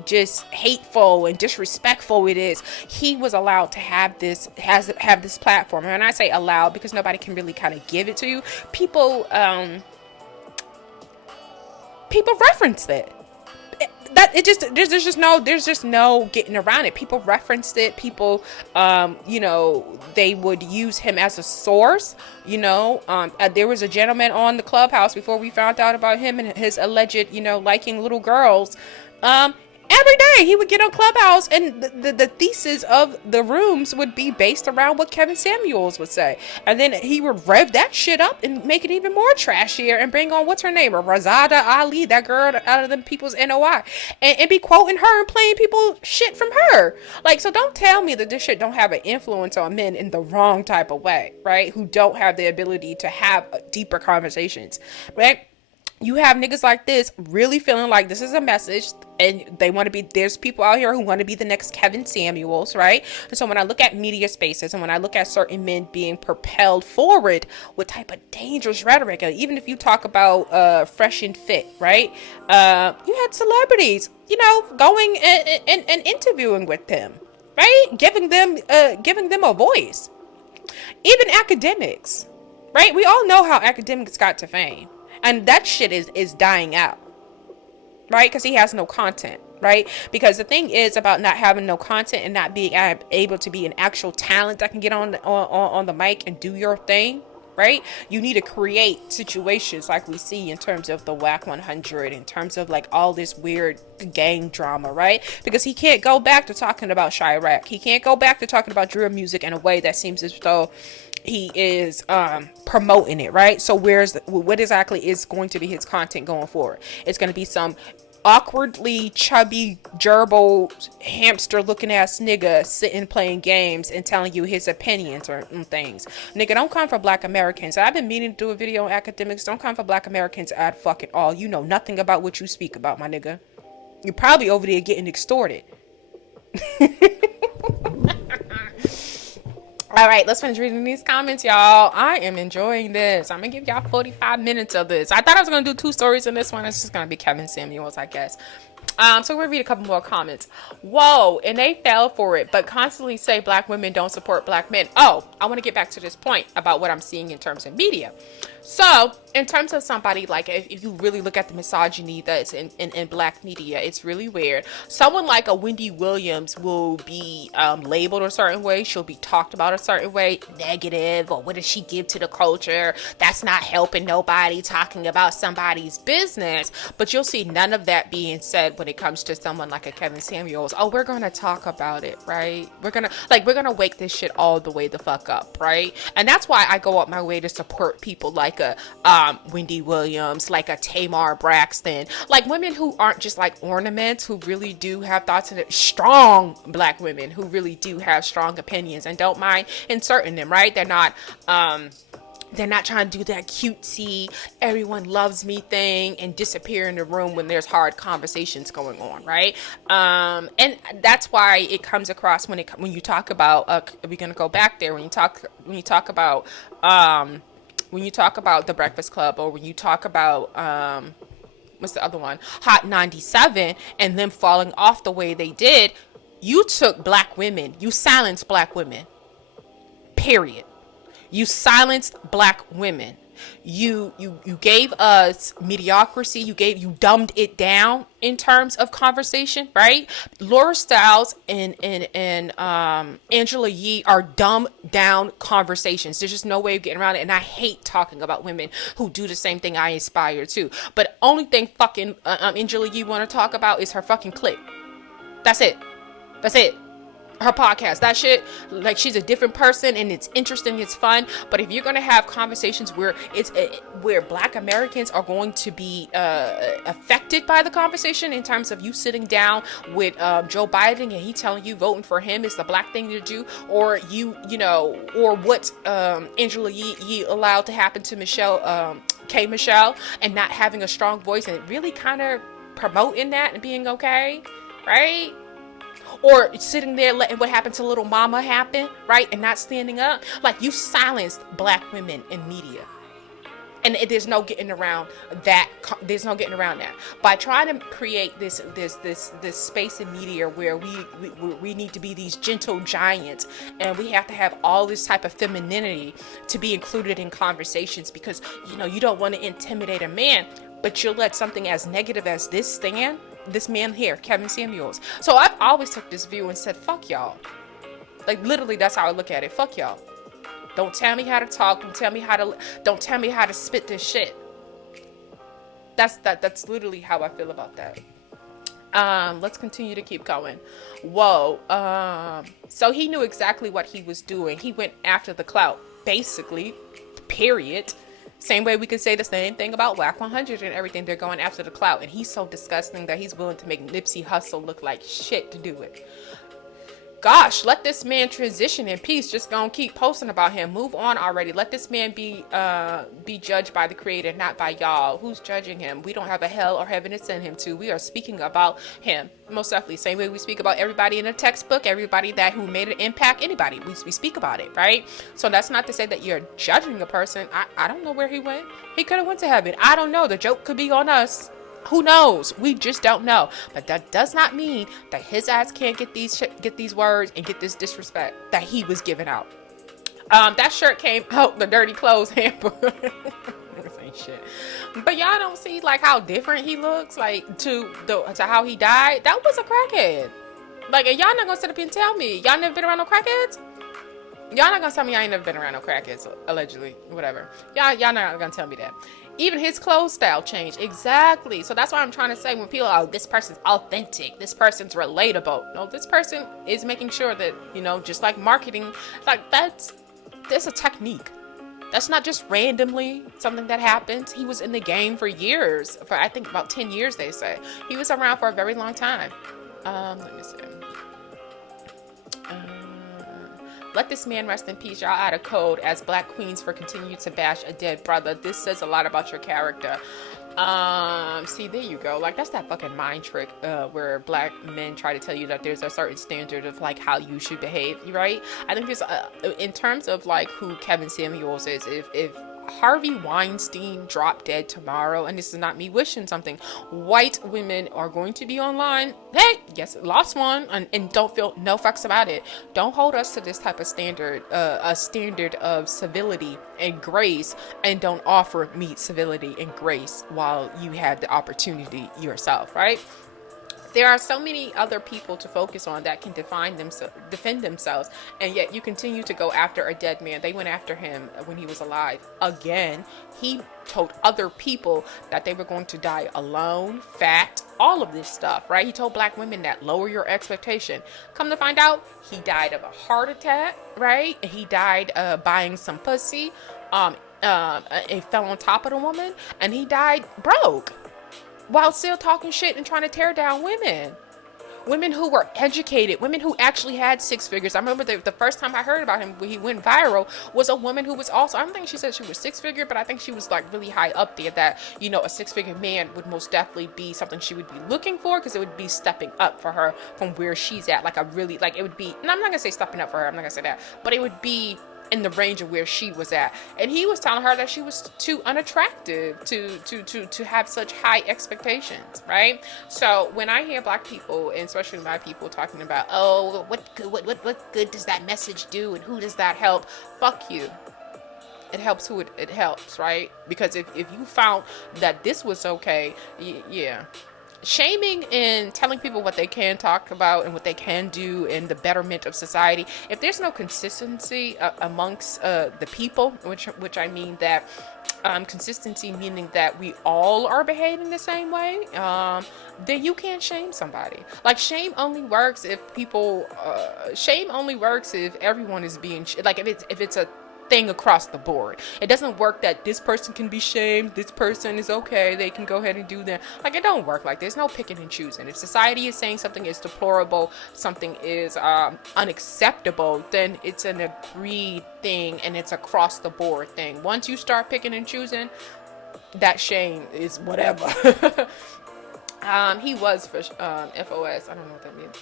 just hateful and disrespectful it is. He was allowed to have this platform, and I say allowed because nobody can really kind of give it to you. People referenced it. There's just no getting around it. People referenced it. People, they would use him as a source. There was a gentleman on the Clubhouse before we found out about him and his alleged, liking little girls. Every day he would get on Clubhouse, and the thesis of the rooms would be based around what Kevin Samuels would say. And then he would rev that shit up and make it even more trashier and bring on, what's her name? Razada Ali, that girl out of them people's NOI. And be quoting her and playing people shit from her. Like, so don't tell me that this shit don't have an influence on men in the wrong type of way, right? Who don't have the ability to have deeper conversations, right? You have niggas like this really feeling like this is a message, and they want to be, there's people out here who want to be the next Kevin Samuels, right? And so when I look at media spaces and when I look at certain men being propelled forward with type of dangerous rhetoric, even if you talk about Fresh and Fit, right? You had celebrities, going and interviewing with them, right? Giving them a voice. Even academics, right? We all know how academics got to fame. And that shit is dying out, right? Because he has no content, right? Because the thing is about not having no content and not being able to be an actual talent that can get on the mic and do your thing, right? You need to create situations like we see in terms of the WAC 100, in terms of like all this weird gang drama, right? Because he can't go back to talking about Chirac. He can't go back to talking about drill music in a way that seems as though he is promoting it, right? So what exactly is going to be his content going forward? It's going to be some awkwardly chubby gerbil hamster looking ass nigga sitting playing games and telling you his opinions or things. Nigga, don't come for Black Americans. I've been meaning to do a video on academics. Don't come for Black Americans at fucking all. You know nothing about what you speak about, my nigga. You're probably over there getting extorted. All right, let's finish reading these comments, y'all. I am enjoying this. I'm going to give y'all 45 minutes of this. I thought I was going to do 2 stories in this one. It's just going to be Kevin Samuels, I guess. So we're going to read a couple more comments. Whoa, and they fell for it, but constantly say Black women don't support Black men. Oh, I want to get back to this point about what I'm seeing in terms of media. So, in terms of somebody, like, if you really look at the misogyny that's in black media, it's really weird. Someone like a Wendy Williams will be labeled a certain way. She'll be talked about a certain way, negative, or what does she give to the culture? That's not helping nobody, talking about somebody's business. But you'll see none of that being said when it comes to someone like a Kevin Samuels. Oh, we're going to talk about it, right? We're going to wake this shit all the way the fuck up, right? And that's why I go up my way to support people like a Wendy Williams, like a Tamar Braxton, like women who aren't just like ornaments, who really do have thoughts in it, strong black women who really do have strong opinions and don't mind inserting them, right? They're not trying to do that cutesy, everyone loves me thing and disappear in the room when there's hard conversations going on, right? And that's why it comes across when you talk about, we're gonna go back there, when you talk about the Breakfast Club, or when you talk about what's the other one, Hot 97, and them falling off the way they did, you took black women, you silenced black women, period. You silenced black women. You gave us mediocrity. You dumbed it down in terms of conversation, right? Laura Stiles and Angela Yee are dumbed down conversations. There's just no way of getting around it. And I hate talking about women who do the same thing I aspire to. But only thing fucking Angela Yee want to talk about is her fucking clip. That's it. Her podcast, that shit, like, she's a different person and it's interesting, it's fun. But if you're gonna have conversations where where black Americans are going to be affected by the conversation, in terms of you sitting down with Joe Biden and he telling you voting for him is the black thing to do, or or what Angela Yee allowed to happen to Michelle, and not having a strong voice and really kind of promoting that and being okay, right? Or sitting there letting what happened to little mama happen, right? And not standing up. Like, you silenced black women in media. And there's no getting around that. By trying to create this space in media where we need to be these gentle giants, and we have to have all this type of femininity to be included in conversations, because you don't want to intimidate a man, but you'll let something as negative as this stand. This man here, Kevin Samuels. So I've always took this view and said, fuck y'all. Like, literally, that's how I look at it. Fuck y'all. Don't tell me how to talk. Don't tell me how to spit this shit. That's literally how I feel about that. Let's continue to keep going. Whoa. So he knew exactly what he was doing. He went after the clout, basically, period. Same way we could say the same thing about Whack 100 and everything. They're going after the clout, and he's so disgusting that he's willing to make Nipsey Hussle look like shit to do it. Gosh, let this man transition in peace. Just gonna keep posting about him. Move on already. Let this man be judged by the creator, not by y'all. Who's judging him? We don't have a hell or heaven to send him to. We are speaking about him. Most definitely. Same way we speak about everybody in a textbook, everybody who made an impact, anybody. We speak about it, right? So that's not to say that you're judging a person. I don't know where he went. He could have went to heaven. I don't know. The joke could be on us. Who knows? We just don't know. But that does not mean that his ass can't get these words and get this disrespect that he was giving out. That shirt came out the dirty clothes hamper. This ain't shit. But y'all don't see like how different he looks, like to how he died. That was a crackhead. Like, and y'all not gonna sit up here and tell me y'all never been around no crackheads. Y'all not gonna tell me I ain't never been around no crackheads, allegedly, whatever. Y'all not gonna tell me that. Even his clothes style changed. Exactly. So that's why I'm trying to say, when people are, oh, this person's authentic, this person's relatable. No, this person is making sure that, just like marketing, like there's a technique. That's not just randomly something that happens. He was in the game for years, for I think about 10 years, they say. He was around for a very long time. Let me see. Let this man rest in peace. Y'all out of code as black queens for continuing to bash a dead brother. This says a lot about your character. See, there you go. Like, that's that fucking mind trick where black men try to tell you that there's a certain standard of like how you should behave, right? I think there's in terms of like who Kevin Samuels is, if Harvey Weinstein dropped dead tomorrow, and this is not me wishing something, white women are going to be online. Hey, yes, lost one, and don't feel no fucks about it. Don't hold us to this type of standard, a standard of civility and grace, and don't offer me civility and grace while you have the opportunity yourself, right? There are so many other people to focus on that can defend themselves, and yet you continue to go after a dead man. They went after him when he was alive. Again, he told other people that they were going to die alone, fat, all of this stuff, right? He told black women that lower your expectation. Come to find out, he died of a heart attack, right? He died buying some pussy. He fell on top of the woman, and he died broke, while still talking shit and trying to tear down women who were educated, women who actually had six figures. I remember the first time I heard about him when he went viral was a woman who was also, I don't think she said she was six figure, but I think she was like really high up there, that, you know, a six figure man would most definitely be something she would be looking for, because it would be stepping up for her from where she's at. Like, a really, like, it would be, and I'm not gonna say stepping up for her, I'm not gonna say that, but it would be in the range of where she was at. And he was telling her that she was too unattractive to have such high expectations, right? So when I hear black people, and especially my people, talking about, oh, what good does that message do, and who does that help? Fuck you. It helps who it helps, right? Because if you found that this was okay, yeah. Shaming and telling people what they can talk about and what they can do in the betterment of society, if there's no consistency amongst the people, which I mean that consistency meaning that we all are behaving the same way, then you can't shame somebody. Like, shame only works if everyone is being like, if it's a thing across the board. It doesn't work that this person can be shamed, this person is okay, they can go ahead and do that. Like, it don't work like there's no picking and choosing. If society is saying something is deplorable, something is unacceptable, then it's an agreed thing, and it's across the board thing. Once you start picking and choosing, that shame is whatever. He was for FOS. I don't know what that means.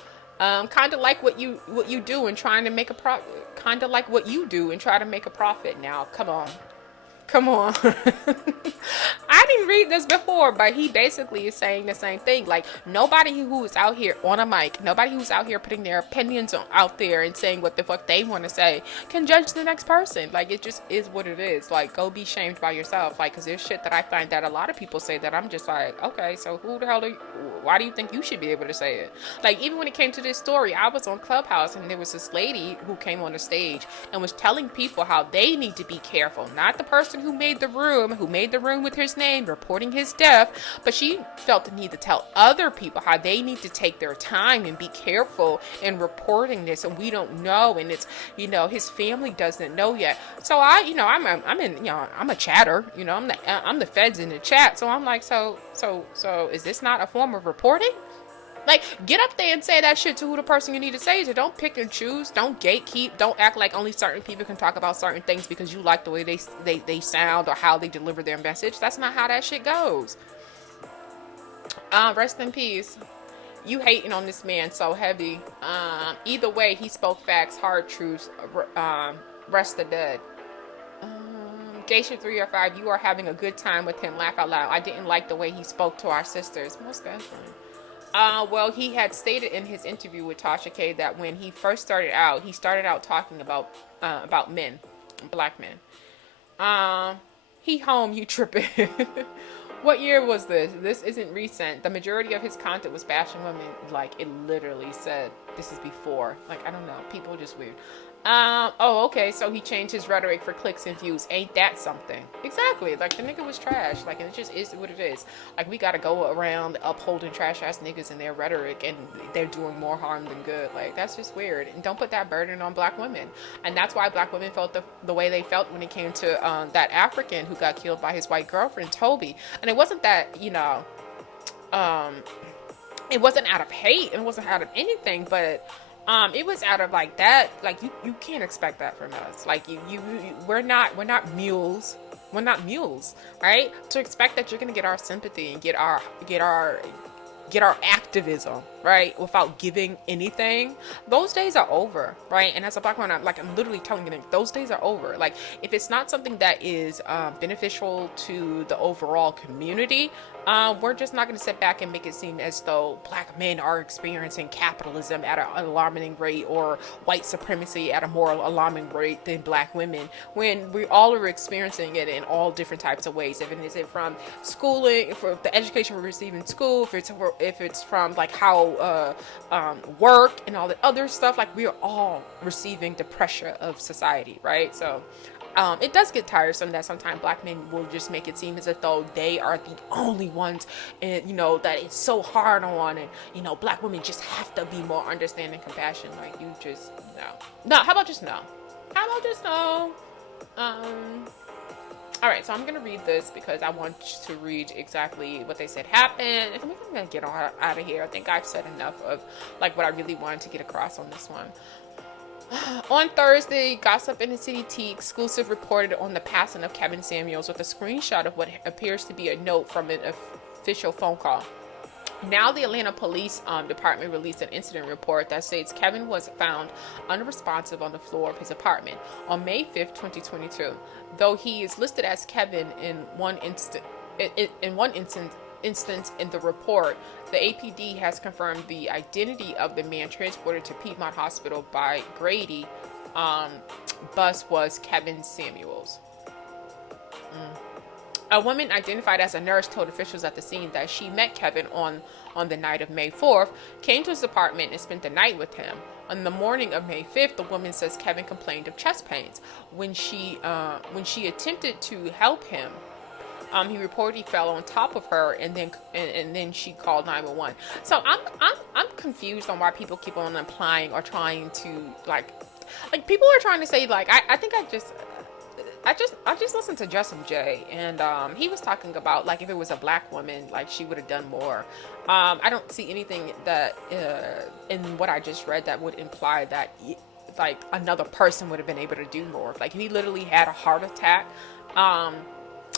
Kind of like what you do and trying to make a profit. Kind of like what you do and try to make a profit. Now, come on. I didn't read this before, but he basically is saying the same thing. Like, nobody who is out here on a mic, nobody who's out here putting their opinions out there and saying what the fuck they want to say can judge the next person. Like, it just is what it is. Like, go be shamed by yourself. Like, because there's shit that I find that a lot of people say that I'm just like, okay, so who the hell why do you think you should be able to say it? Like, even when it came to this story, I was on Clubhouse, and there was this lady who came on the stage and was telling people how they need to be careful. Not the person who made the room with his name reporting his death, but she felt the need to tell other people how they need to take their time and be careful in reporting this, and we don't know, and it's, you know, his family doesn't know yet. So I'm a chatter, you know, I'm the feds in the chat, so I'm like, so is this not a form of reporting? Like, get up there and say that shit to who the person you need to say it to. Don't pick and choose. Don't gatekeep. Don't act like only certain people can talk about certain things because you like the way they sound or how they deliver their message. That's not how that shit goes. Rest in peace. You hating on this man so heavy. Either way, he spoke facts, hard truths. Rest the dead. Geisha 305, you are having a good time with him. Laugh out loud. I didn't like the way he spoke to our sisters. Most definitely. Well, he had stated in his interview with Tasha K that when he first started out talking about men, black men. He home, you tripping. What year was this? This isn't recent. The majority of his content was bashing women. Like, it literally said this is before. Like, I don't know. People are just weird. Oh, okay, so he changed his rhetoric for clicks and views. Ain't that something? Exactly. Like, the nigga was trash. Like, it just is what it is. Like, we gotta go around upholding trash-ass niggas and their rhetoric, and they're doing more harm than good. Like, that's just weird. And don't put that burden on black women. And that's why black women felt the way they felt when it came to that African who got killed by his white girlfriend, Toby. And it wasn't that, you know, it wasn't out of hate. It wasn't out of anything, but it was out of like that. Like, you can't expect that from us. Like, we're not mules. We're not mules, right? To expect that you're gonna get our sympathy and get our get our activism, right, without giving anything, those days are over, right? And as a black woman, I'm literally telling you, those days are over. Like, if it's not something that is beneficial to the overall community, we're just not going to sit back and make it seem as though black men are experiencing capitalism at an alarming rate, or white supremacy at a more alarming rate than black women, when we all are experiencing it in all different types of ways. If it from schooling, for the education we receive in school, if it's from like how work and all the other stuff, like we are all receiving the pressure of society, right? So it does get tiresome that sometimes black men will just make it seem as if though they are the only ones, and that it's so hard on, and black women just have to be more understanding, compassionate. Like, you just no. How about just no? All right, so I'm going to read this because I want to read exactly what they said happened. I'm going to get out of here. I think I've said enough of like what I really wanted to get across on this one. On Thursday, Gossip in the City T exclusive reported on the passing of Kevin Samuels with a screenshot of what appears to be a note from an official phone call. Now, the Atlanta Police Department released an incident report that states Kevin was found unresponsive on the floor of his apartment on May 5th, 2022. Though he is listed as Kevin in one instance in the report, the APD has confirmed the identity of the man transported to Piedmont Hospital by Grady bus was Kevin Samuels. A woman identified as a nurse told officials at the scene that she met Kevin on the night of May 4th, came to his apartment and spent the night with him. On the morning of May 5th, the woman says Kevin complained of chest pains. When she attempted to help him, he reportedly fell on top of her, and then she called 911. So I'm confused on why people keep on implying or trying to like people are trying to say like I just listened to Justin J, and he was talking about like if it was a black woman, like she would have done more. I don't see anything that in what I just read that would imply that like another person would have been able to do more. Like, he literally had a heart attack.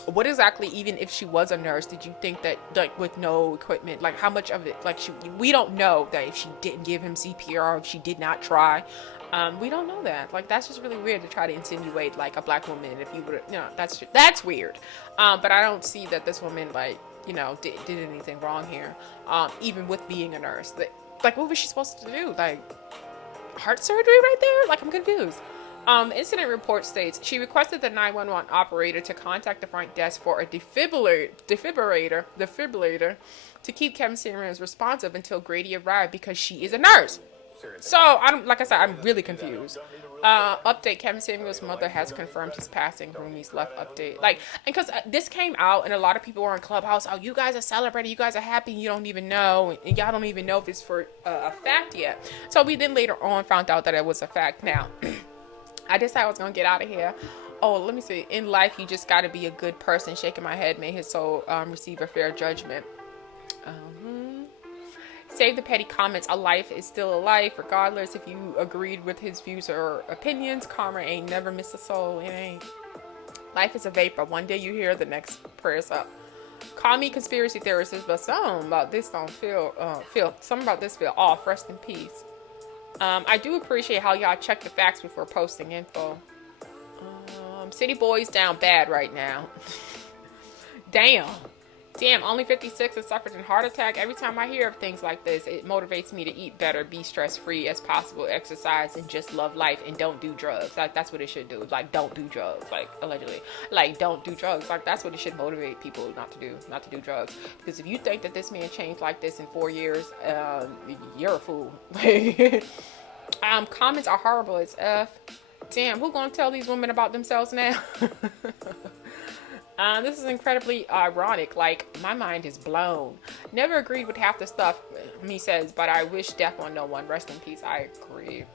What exactly, even if she was a nurse, did you think that, like, with no equipment, like, how much of it, like, we don't know that if she didn't give him CPR, if she did not try, we don't know that. Like, that's just really weird to try to insinuate, like, a black woman, if you would, that's weird. But I don't see that this woman, like, did anything wrong here, even with being a nurse. Like, what was she supposed to do? Like, heart surgery right there? Like, I'm confused. The incident report states she requested the 911 operator to contact the front desk for a defibrillator to keep Kevin Samuels responsive until Grady arrived because she is a nurse. So, I'm really confused. Update: Kevin Samuels' mother has confirmed his passing. Rooney's left update. Like, and because this came out, and a lot of people were on Clubhouse. Oh, you guys are celebrating. You guys are happy. You don't even know, and y'all don't even know if it's for a fact yet. So we then later on found out that it was a fact. Now. I decided I was going to get out of here. Oh, let me see. In life, you just got to be a good person. Shaking my head. May his soul receive a fair judgment. Save the petty comments. A life is still a life, regardless if you agreed with his views or opinions. Karma ain't never miss a soul. It ain't. Life is a vapor. One day you hear, the next prayer's up. Call me conspiracy theorist, but something about this don't feel off. Rest in peace. I do appreciate how y'all check the facts before posting info. City boys down bad right now. Damn, only 56 has suffered a heart attack. Every time I hear of things like this, it motivates me to eat better, be stress-free as possible, exercise, and just love life, and don't do drugs. Like, that's what it should do. Like, don't do drugs. Like, allegedly. Like, don't do drugs. Like, that's what it should motivate people not to do drugs. Because if you think that this man changed like this in 4 years, you're a fool. Comments are horrible as F. Damn, who gonna tell these women about themselves now? This is incredibly ironic. Like, my mind is blown. Never agreed with half the stuff he says, but I wish death on no one. Rest in peace. I agree.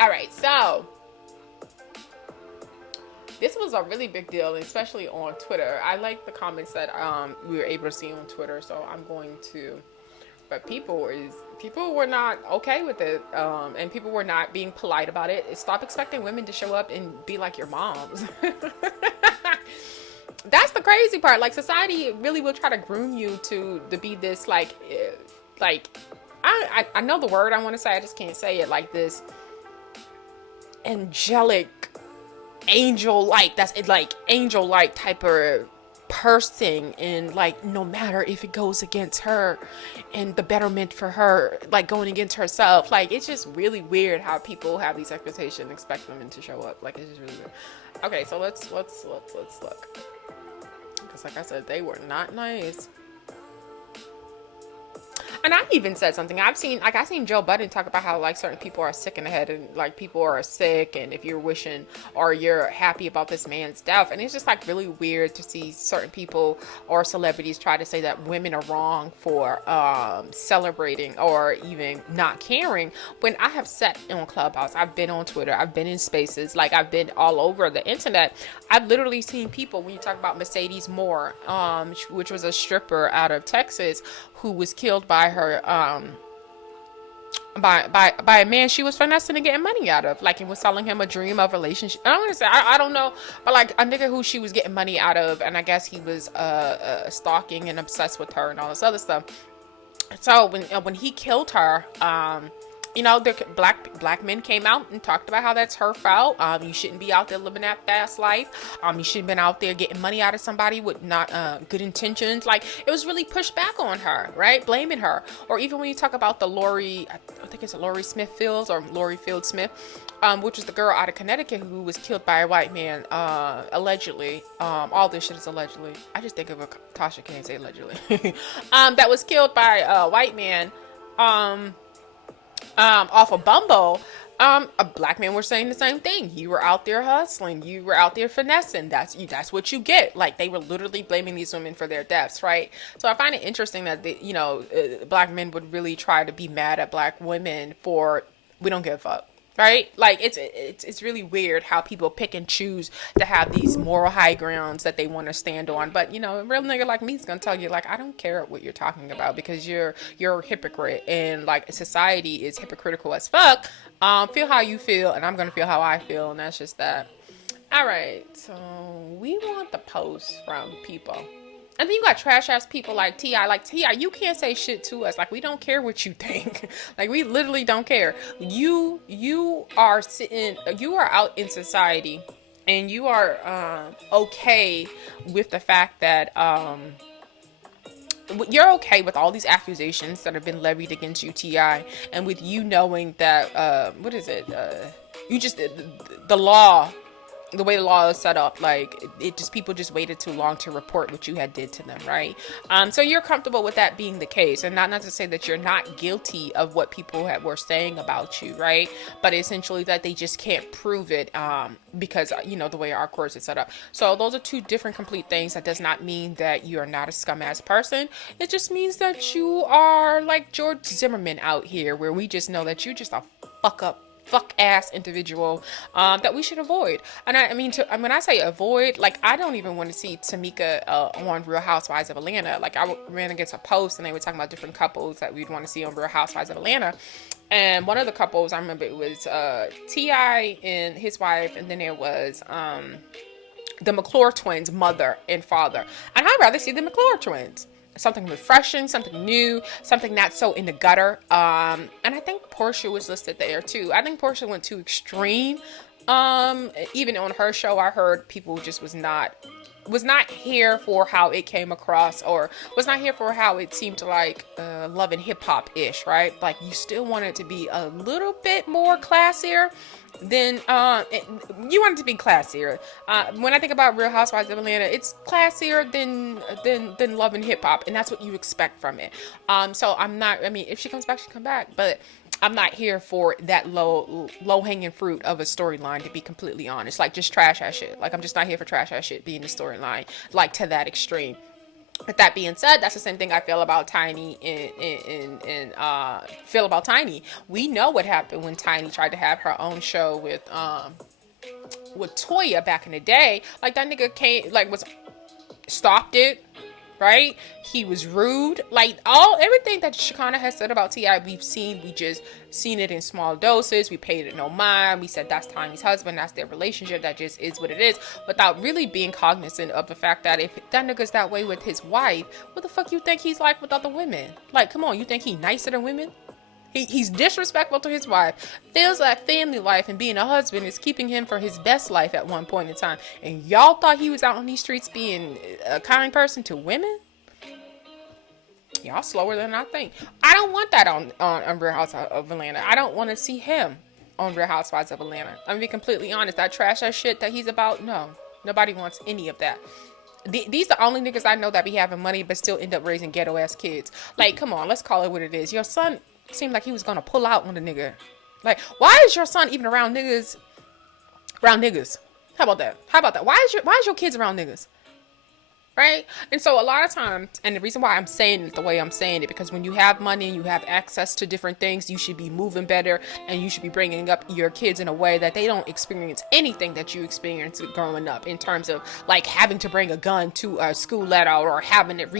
Alright, so this was a really big deal, especially on Twitter. I like the comments that we were able to see on Twitter, so I'm going to. But people were not okay with it, and people were not being polite about it. Stop expecting women to show up and be like your moms. That's the the crazy part. Like, society really will try to groom you to be this, like I know the word I want to say, I just can't say it, like this angelic, angel-like, that's it, like angel-like type of person, and like no matter if it goes against her and the betterment for her, like going against herself, like it's just really weird how people have these expectations, expect women to show up. Like, it's just really weird. Okay, so let's look, because like I said, they were not nice. And I even said something. I seen Joe Budden talk about how like certain people are sick in the head, and like people are sick, and if you're wishing or you're happy about this man's death, and it's just like really weird to see certain people or celebrities try to say that women are wrong for celebrating or even not caring. When I have sat on Clubhouse, I've been on Twitter, I've been in spaces, like I've been all over the internet. I've literally seen people, when you talk about Mercedes Moore, which was a stripper out of Texas, who was killed by her by a man she was finessing and getting money out of, like, and was selling him a dream of relationship. I don't want to say, I don't know, but like a nigga who she was getting money out of, and I guess he was stalking and obsessed with her and all this other stuff. So when he killed her, you know, the black men came out and talked about how that's her fault. You shouldn't be out there living that fast life. You shouldn't have been out there getting money out of somebody with not good intentions. Like, it was really pushed back on her, right? Blaming her. Or even when you talk about the Lori, I think it's Lori Smith Fields or Lori Field Smith, which is the girl out of Connecticut who was killed by a white man, allegedly. All this shit is allegedly. I just think of a Tasha can't say allegedly. That was killed by a white man. Off of Bumble, a black man were saying the same thing. You were out there hustling. You were out there finessing. That's what you get. Like, they were literally blaming these women for their deaths, right? So I find it interesting that black men would really try to be mad at black women for, we don't give a fuck. Right? Like, it's really weird how people pick and choose to have these moral high grounds that they want to stand on. But, you know, a real nigga like me is going to tell you, like, I don't care what you're talking about, because you're a hypocrite, and like society is hypocritical as fuck. Feel how you feel, and I'm going to feel how I feel, and that's just that. All right. So we want the posts from people. And then you got trash ass people like T.I. Like, T.I., you can't say shit to us. Like, we don't care what you think. Like, we literally don't care. You are out in society, and you are okay with the fact that you're okay with all these accusations that have been levied against you, T.I., and with you knowing that the law. The way the law is set up, like, people just waited too long to report what you had did to them, right? So you're comfortable with that being the case, and not to say that you're not guilty of what people were saying about you, right? But essentially that they just can't prove it, because, you know, the way our courts is set up. So those are two different complete things. That does not mean that you are not a scum-ass person. It just means that you are like George Zimmerman out here, where we just know that you're just a fuck ass individual that we should avoid. And I mean, when I say avoid, like, I don't even want to see Tamika on Real Housewives of Atlanta. Like, I ran against a post, and they were talking about different couples that we'd want to see on Real Housewives of Atlanta. And one of the couples, I remember, it was T.I. and his wife, and then there was the McClure twins, mother and father. And I'd rather see the McClure twins. Something refreshing, something new, something not so in the gutter. And I think Portia was listed there too. I think Portia went too extreme. Even on her show, I heard people just was not here for how it came across, or was not here for how it seemed to like Love and Hip Hop ish, right? Like, you still want it to be a little bit more classier. Then you want it to be classier. When I think about Real Housewives of Atlanta, it's classier than Love and Hip Hop, and that's what you expect from it. So I'm not. I mean, if she comes back, she come back, but I'm not here for that low hanging fruit of a storyline, to be completely honest. Like, just trash ass shit. Like, I'm just not here for trash ass shit being the storyline, like, to that extreme. But that being said, that's the same thing I feel about Tiny and feel about Tiny. We know what happened when Tiny tried to have her own show with Toya back in the day. Like, that nigga stopped it, right? He was rude. Like everything that Shakana has said about T.I., we just seen it in small doses. We paid it no mind. We said that's Tiny's husband, that's their relationship, that just is what it is, without really being cognizant of the fact that if that nigga's that way with his wife, what the fuck you think he's like with other women? Like, come on, you think he nicer than women? He's disrespectful to his wife, feels like family life and being a husband is keeping him for his best life at one point in time. And y'all thought he was out on these streets being a kind person to women? Y'all slower than I think. I don't want that on Real Housewives of Atlanta. I don't want to see him on Real Housewives of Atlanta. I'm going to be completely honest. That trash ass shit that he's about, no. Nobody wants any of that. These the only niggas I know that be having money but still end up raising ghetto ass kids. Like, come on, let's call it what it is. Your son seemed like he was gonna pull out on the nigga. Like, why is your son even around niggas? How about that? Why is your kids around niggas? Right? And so a lot of times, and the reason why I'm saying it the way I'm saying it, because when you have money and you have access to different things, you should be moving better and you should be bringing up your kids in a way that they don't experience anything that you experienced growing up, in terms of like having to bring a gun to a school let out or having it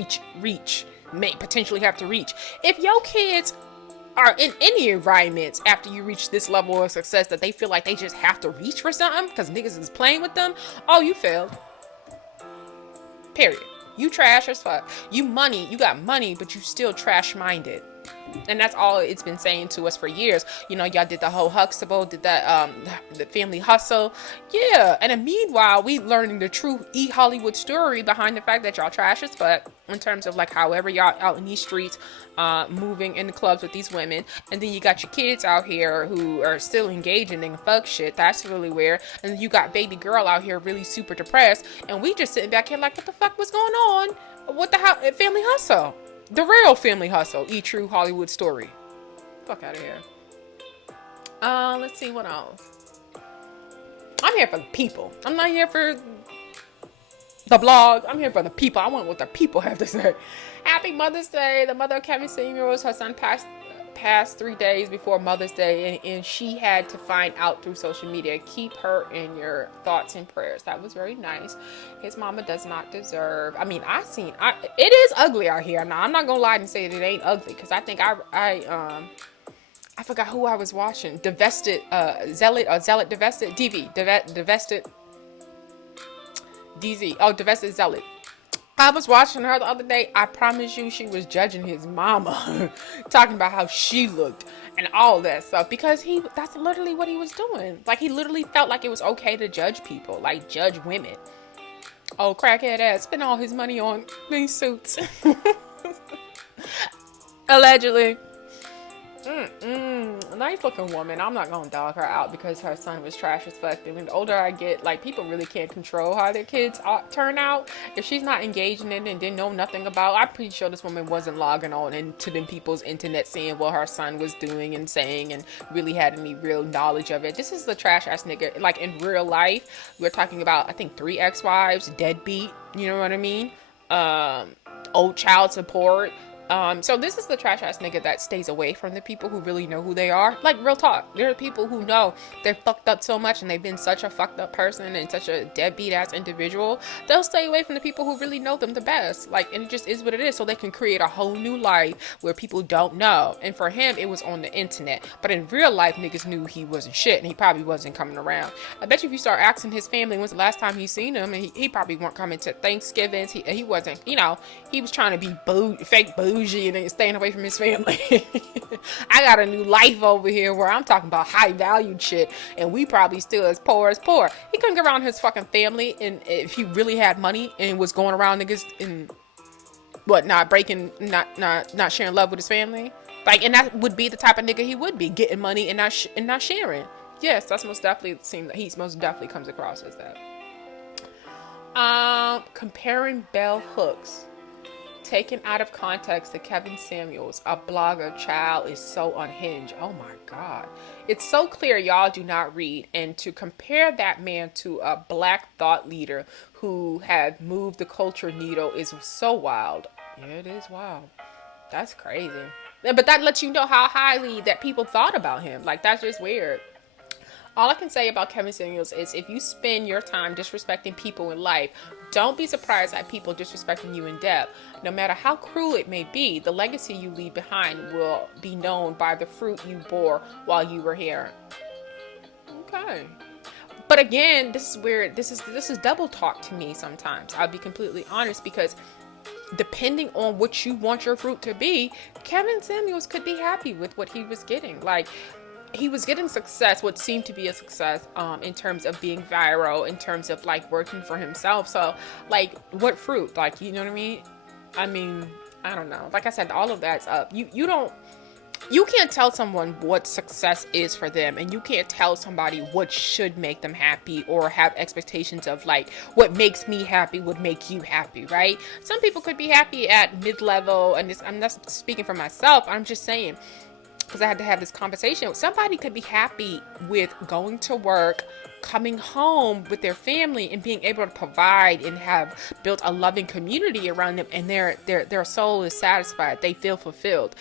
may potentially have to reach. If your kids are in any environments after you reach this level of success that they feel like they just have to reach for something because niggas is playing with them, oh, you failed. Period. You trash as fuck. You got money, but you still trash minded. And that's all it's been saying to us for years. You know, y'all did the whole Huxtable, did that the family hustle. Yeah. And then meanwhile, we learning the true Hollywood story behind the fact that y'all trash as fuck, in terms of like however y'all out in these streets moving in the clubs with these women. And then you got your kids out here who are still engaging in fuck shit. That's really weird. And then you got baby girl out here really super depressed. And we just sitting back here like, what the fuck was going on? What the hell? Family hustle. The real family hustle, true Hollywood story. Fuck out of here. Let's see what else. I'm here for the people. I'm not here for the blog. I'm here for the people. I want what the people have to say. Happy Mother's Day. The mother of Kevin Samuels, her son passed 3 days before Mother's Day, and she had to find out through social media. Keep her in your thoughts and prayers. That was very nice. His mama does not deserve. I mean, it is ugly out here. Now, I'm not gonna lie and say that it ain't ugly, because I think I forgot who I was watching. Divested, Zealot Divested, Divested DZ. Oh, Divested Zealot. I was watching her the other day. I promise you, she was judging his mama, talking about how she looked and all that stuff, because that's literally what he was doing. Like, he literally felt like it was okay to judge people, like judge women. Oh, crackhead ass, spend all his money on these suits. Allegedly. Nice looking woman. I'm not gonna dog her out because her son was trash as fuck. And the older I get, like, people really can't control how their kids turn out. If she's not engaging in it and didn't know nothing about, I'm pretty sure this woman wasn't logging on into them people's internet seeing what her son was doing and saying and really had any real knowledge of it. This is the trash ass nigga. Like, in real life, we're talking about, I think, 3 ex-wives, deadbeat, you know what I mean? Old child support. So this is the trash ass nigga that stays away from the people who really know who they are. Like, real talk. There are people who know they're fucked up so much and they've been such a fucked up person and such a deadbeat ass individual. They'll stay away from the people who really know them the best. Like, and it just is what it is. So they can create a whole new life where people don't know. And for him, it was on the internet. But in real life, niggas knew he wasn't shit and he probably wasn't coming around. I bet you if you start asking his family when's the last time he seen him, and he probably weren't coming to Thanksgivings. He wasn't, you know, he was trying to be fake bougie and staying away from his family. I got a new life over here where I'm talking about high valued shit, and we probably still as poor as poor. He couldn't get around his fucking family, and if he really had money and was going around niggas and not sharing love with his family, like, and that would be the type of nigga he would be, getting money and not sharing. Yes, that's most definitely seems that he's most definitely comes across as that. Comparing bell hooks taken out of context to Kevin Samuels, a blogger, child, is so unhinged. Oh my God. It's so clear y'all do not read. And to compare that man to a black thought leader who had moved the culture needle is so wild. Yeah, it is wild. That's crazy. But that lets you know how highly that people thought about him. Like, that's just weird. All I can say about Kevin Samuels is if you spend your time disrespecting people in life, don't be surprised at people disrespecting you in death. No matter how cruel it may be, the legacy you leave behind will be known by the fruit you bore while you were here. Okay. But again, this is weird. This is double talk to me sometimes. I'll be completely honest, because depending on what you want your fruit to be, Kevin Samuels could be happy with what he was getting. Like, he was getting success, what seemed to be a success, in terms of being viral, in terms of like working for himself. So like, what fruit? Like, you know what I mean? I mean, I don't know. Like I said, all of that's up. You can't tell someone what success is for them, and you can't tell somebody what should make them happy or have expectations of like, what makes me happy would make you happy, right? Some people could be happy at mid-level, and I'm not speaking for myself. I'm just saying, because I had to have this conversation. Somebody could be happy with going to work, coming home with their family, and being able to provide and have built a loving community around them, and their soul is satisfied. They feel fulfilled.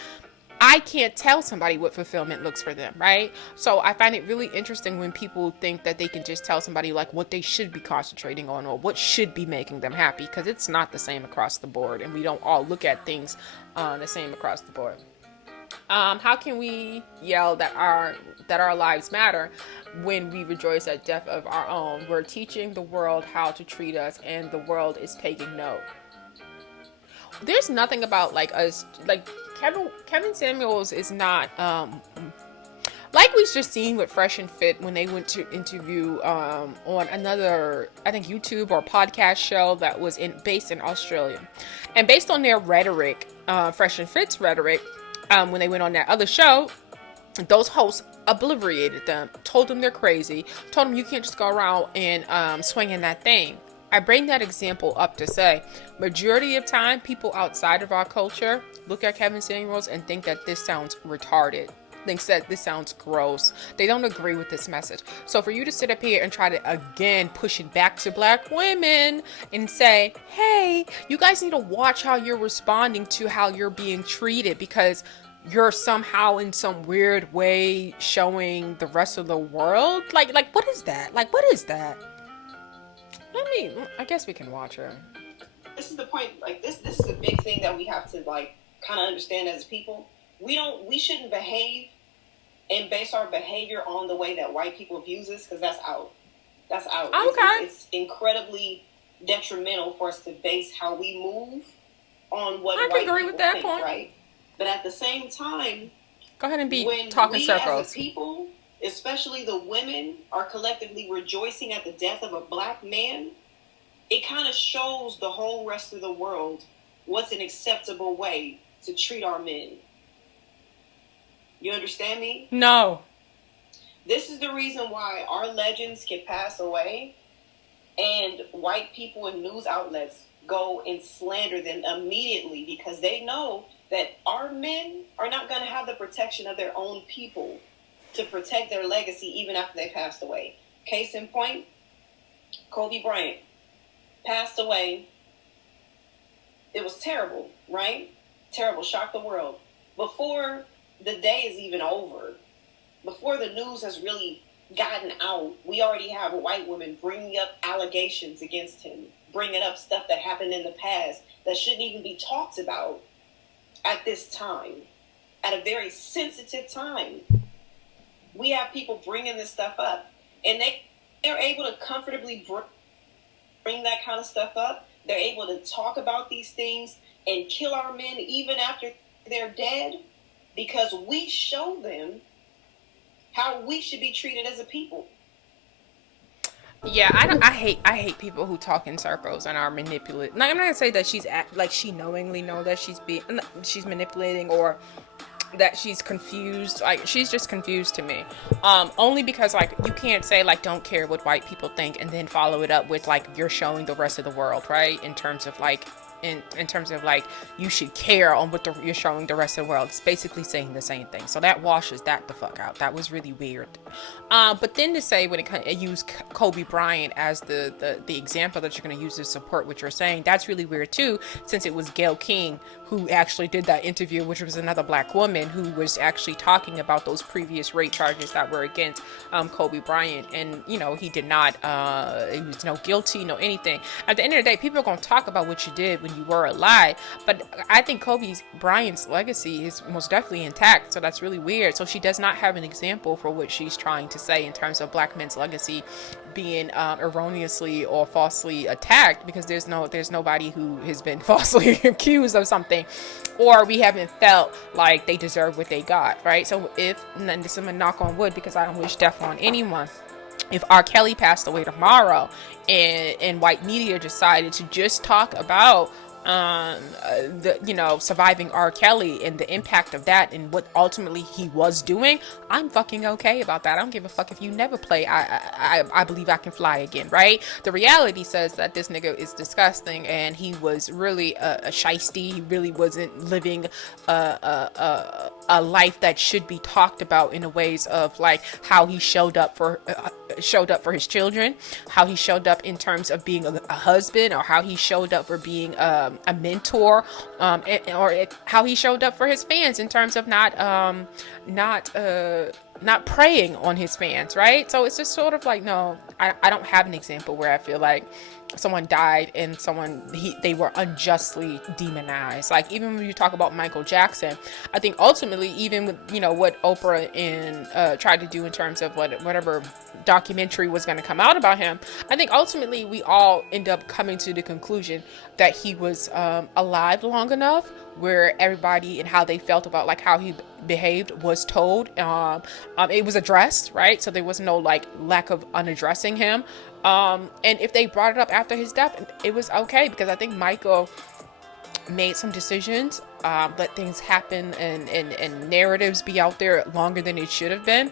I can't tell somebody what fulfillment looks for them, right? So I find it really interesting when people think that they can just tell somebody like what they should be concentrating on or what should be making them happy, because it's not the same across the board, and we don't all look at things the same across the board. How can we yell that our lives matter when we rejoice at death of our own? We're teaching the world how to treat us, and the world is taking note. There's nothing about like us, like Kevin Samuels is not like we've just seen with Fresh and Fit when they went to interview on another, I think, YouTube or podcast show that was based in Australia, and based on their rhetoric, Fresh and Fit's rhetoric, when they went on that other show, those hosts obliterated them, told them they're crazy, told them you can't just go around and swinging that thing. I bring that example up to say, majority of time, people outside of our culture look at Kevin Samuels and think that this sounds retarded. Thinks that this sounds gross. They don't agree with this message. So for you to sit up here and try to again push it back to black women and say, hey, you guys need to watch how you're responding to how you're being treated, because you're somehow in some weird way showing the rest of the world. Like what is that? Like, what is that? I guess we can watch her. This is the point. Like this is a big thing that we have to like kind of understand as people. We shouldn't behave and base our behavior on the way that white people views us, because that's out. That's out. Okay. It's incredibly detrimental for us to base how we move on what white people think, right? But at the same time, go ahead and be talking circles. As a people, especially the women, are collectively rejoicing at the death of a black man, it kind of shows the whole rest of the world what's an acceptable way to treat our men. You understand me? No. This is the reason why our legends can pass away and white people and news outlets go and slander them immediately, because they know that our men are not going to have the protection of their own people to protect their legacy even after they passed away. Case in point, Kobe Bryant passed away. It was terrible, right? Terrible, shocked the world. Before the day is even over, before the news has really gotten out, we already have white women bringing up allegations against him, bringing up stuff that happened in the past that shouldn't even be talked about at this time, at a very sensitive time. We have people bringing this stuff up, and they're able to comfortably bring that kind of stuff up. They're able to talk about these things and kill our men even after they're dead, because we show them how we should be treated as a people. Yeah, I hate people who talk in circles and are manipulative. Now, I'm not gonna say that she knowingly know that she's manipulating or that she's confused. Like, she's just confused to me. Only because like you can't say like don't care what white people think and then follow it up with like you're showing the rest of the world, right? In terms of like in terms of like you should care on what you're showing the rest of the world. It's basically saying the same thing. So that washes that the fuck out. That was really weird. But then to say when it use Kobe Bryant as the example that you're going to use to support what you're saying, that's really weird too, since it was Gayle King who actually did that interview, which was another black woman who was actually talking about those previous rape charges that were against Kobe Bryant. And, you know, he did not, he was no guilty, no anything. At the end of the day, people are going to talk about what you did when you were alive. But I think Kobe Bryant's legacy is most definitely intact. So that's really weird. So she does not have an example for what she's trying to say in terms of black men's legacy being erroneously or falsely attacked, because there's nobody who has been falsely accused of something, or we haven't felt like they deserve what they got, right? So if, and this is a knock on wood because I don't wish death on anyone, if R. Kelly passed away tomorrow and white media decided to just talk about surviving R. Kelly and the impact of that and what ultimately he was doing, I'm fucking okay about that. I don't give a fuck if you never play I Believe I Can Fly Again, right? The reality says that this nigga is disgusting and he was really a shiesty. He really wasn't living a life that should be talked about in the ways of like how he showed up for his children, how he showed up in terms of being a husband, or how he showed up for being a mentor, or how he showed up for his fans in terms of not preying on his fans, right? So it's just sort of like, no, I don't have an example where I feel like someone died and they were unjustly demonized. Like even when you talk about Michael Jackson, I think ultimately, even with, you know, what Oprah and tried to do in terms of whatever documentary was going to come out about him, I think ultimately we all end up coming to the conclusion that he was alive long enough where everybody and how they felt about like how he behaved was told. It was addressed, right? So there was no like lack of unaddressing him. And if they brought it up after his death, it was okay, because I think Michael made some decisions, let things happen and narratives be out there longer than it should have been.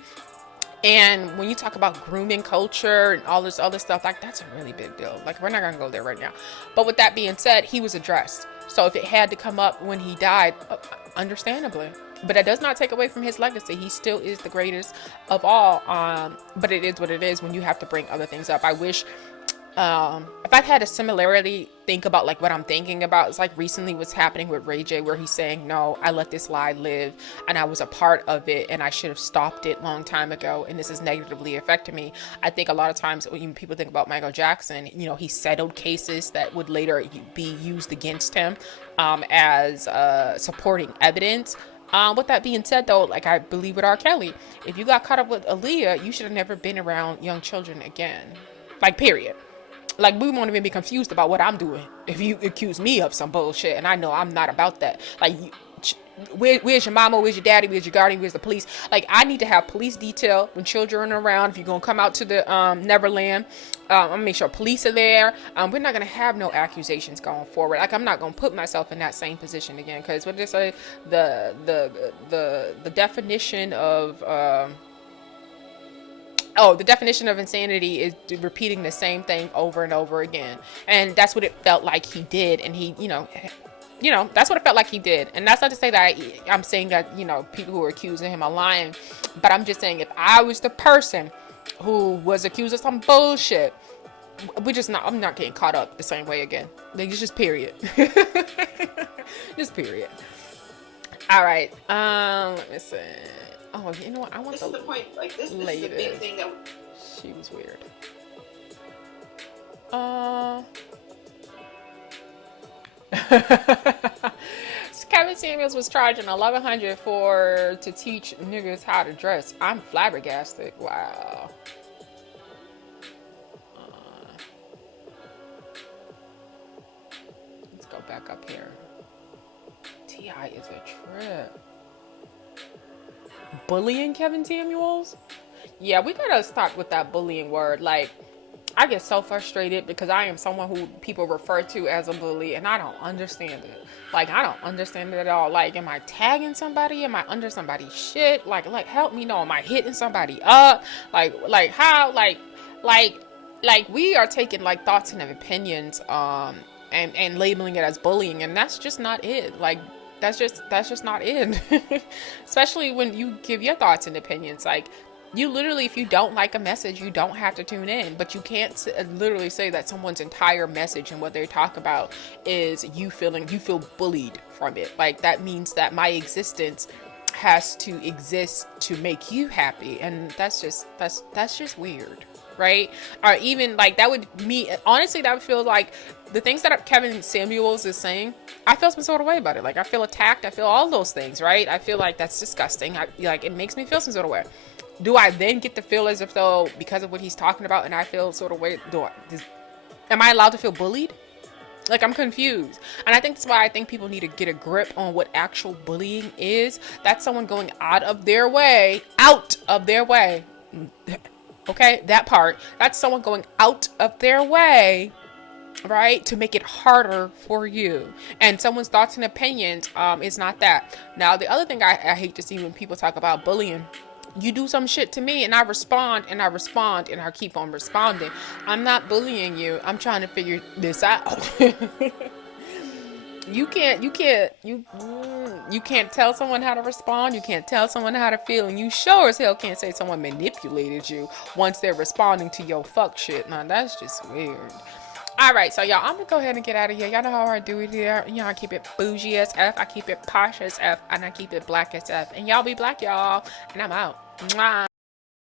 And when you talk about grooming culture and all this other stuff, like that's a really big deal. Like we're not gonna go there right now. But with that being said, he was addressed. So if it had to come up when he died, understandably. But that does not take away from his legacy. He still is the greatest of all. But it is what it is when you have to bring other things up. I wish if I've had a similarity think about like what I'm thinking about, it's like recently what's happening with Ray J, where he's saying, no, I let this lie live and I was a part of it and I should have stopped it long time ago, and this has negatively affected me. I think a lot of times when people think about Michael Jackson, you know, he settled cases that would later be used against him as supporting evidence. With that being said, though, like I believe with R. Kelly, if you got caught up with Aaliyah, you should have never been around young children again. Like, period. Like, we won't even be confused about what I'm doing if you accuse me of some bullshit, and I know I'm not about that. Like, where's your mama? Where's your daddy? Where's your guardian? Where's the police? Like, I need to have police detail when children are around. If you're gonna come out to the Neverland, I'm gonna make sure police are there. We're not gonna have no accusations going forward. Like, I'm not gonna put myself in that same position again, because what did they say? The definition of the definition of insanity is repeating the same thing over and over again. And that's what it felt like he did. And he, you know, that's what it felt like he did. And that's not to say that I'm saying that, you know, people who are accusing him are lying. But I'm just saying, if I was the person who was accused of some bullshit, I'm not getting caught up the same way again. Like, it's just period. Just period. All right. Let me see. Oh, you know what? I want this is the point. Like this is the big thing that she was weird. Kevin Samuels was charging $1,100 to teach niggas how to dress. I'm flabbergasted. Wow. Let's go back up here. T.I. is a trip. Bullying Kevin Samuels? Yeah, we gotta stop with that bullying word. Like, I get so frustrated because I am someone who people refer to as a bully, and I don't understand it. Like, I don't understand it at all. Like, am I tagging somebody? Am I under somebody's shit? Like, help me know. Am I hitting somebody up? Like how? Like we are taking like thoughts and opinions and labeling it as bullying, and that's just not it. Like, that's just not it. Especially when you give your thoughts and opinions. Like, you literally, if you don't like a message, you don't have to tune in. But you can't literally say that someone's entire message and what they talk about is you feel bullied from it. Like, that means that my existence has to exist to make you happy, and that's just weird, right? Or even like, that would me honestly, that would feel like the things that Kevin Samuels is saying, I feel some sort of way about it. Like, I feel attacked, I feel all those things, right? I feel like that's disgusting. Like, it makes me feel some sort of way. Do I then get to feel as if though, because of what he's talking about, and I feel sort of way, am I allowed to feel bullied? Like, I'm confused. And I think that's why I think people need to get a grip on what actual bullying is. That's someone going out of their way. Okay, that part. That's someone going out of their way, right, to make it harder for you. And someone's thoughts and opinions is not that. Now, the other thing I hate to see when people talk about bullying, you do some shit to me and I respond and I keep on responding. I'm not bullying you. I'm trying to figure this out. You can't tell someone how to respond. You can't tell someone how to feel, and you sure as hell can't say someone manipulated you once they're responding to your fuck shit. Now, that's just weird. All right, so y'all, I'm gonna go ahead and get out of here. Y'all know how I do it here. Y'all, I keep it bougie as F, I keep it posh as F, and I keep it black as F. And y'all be black, y'all. And I'm out. Mwah.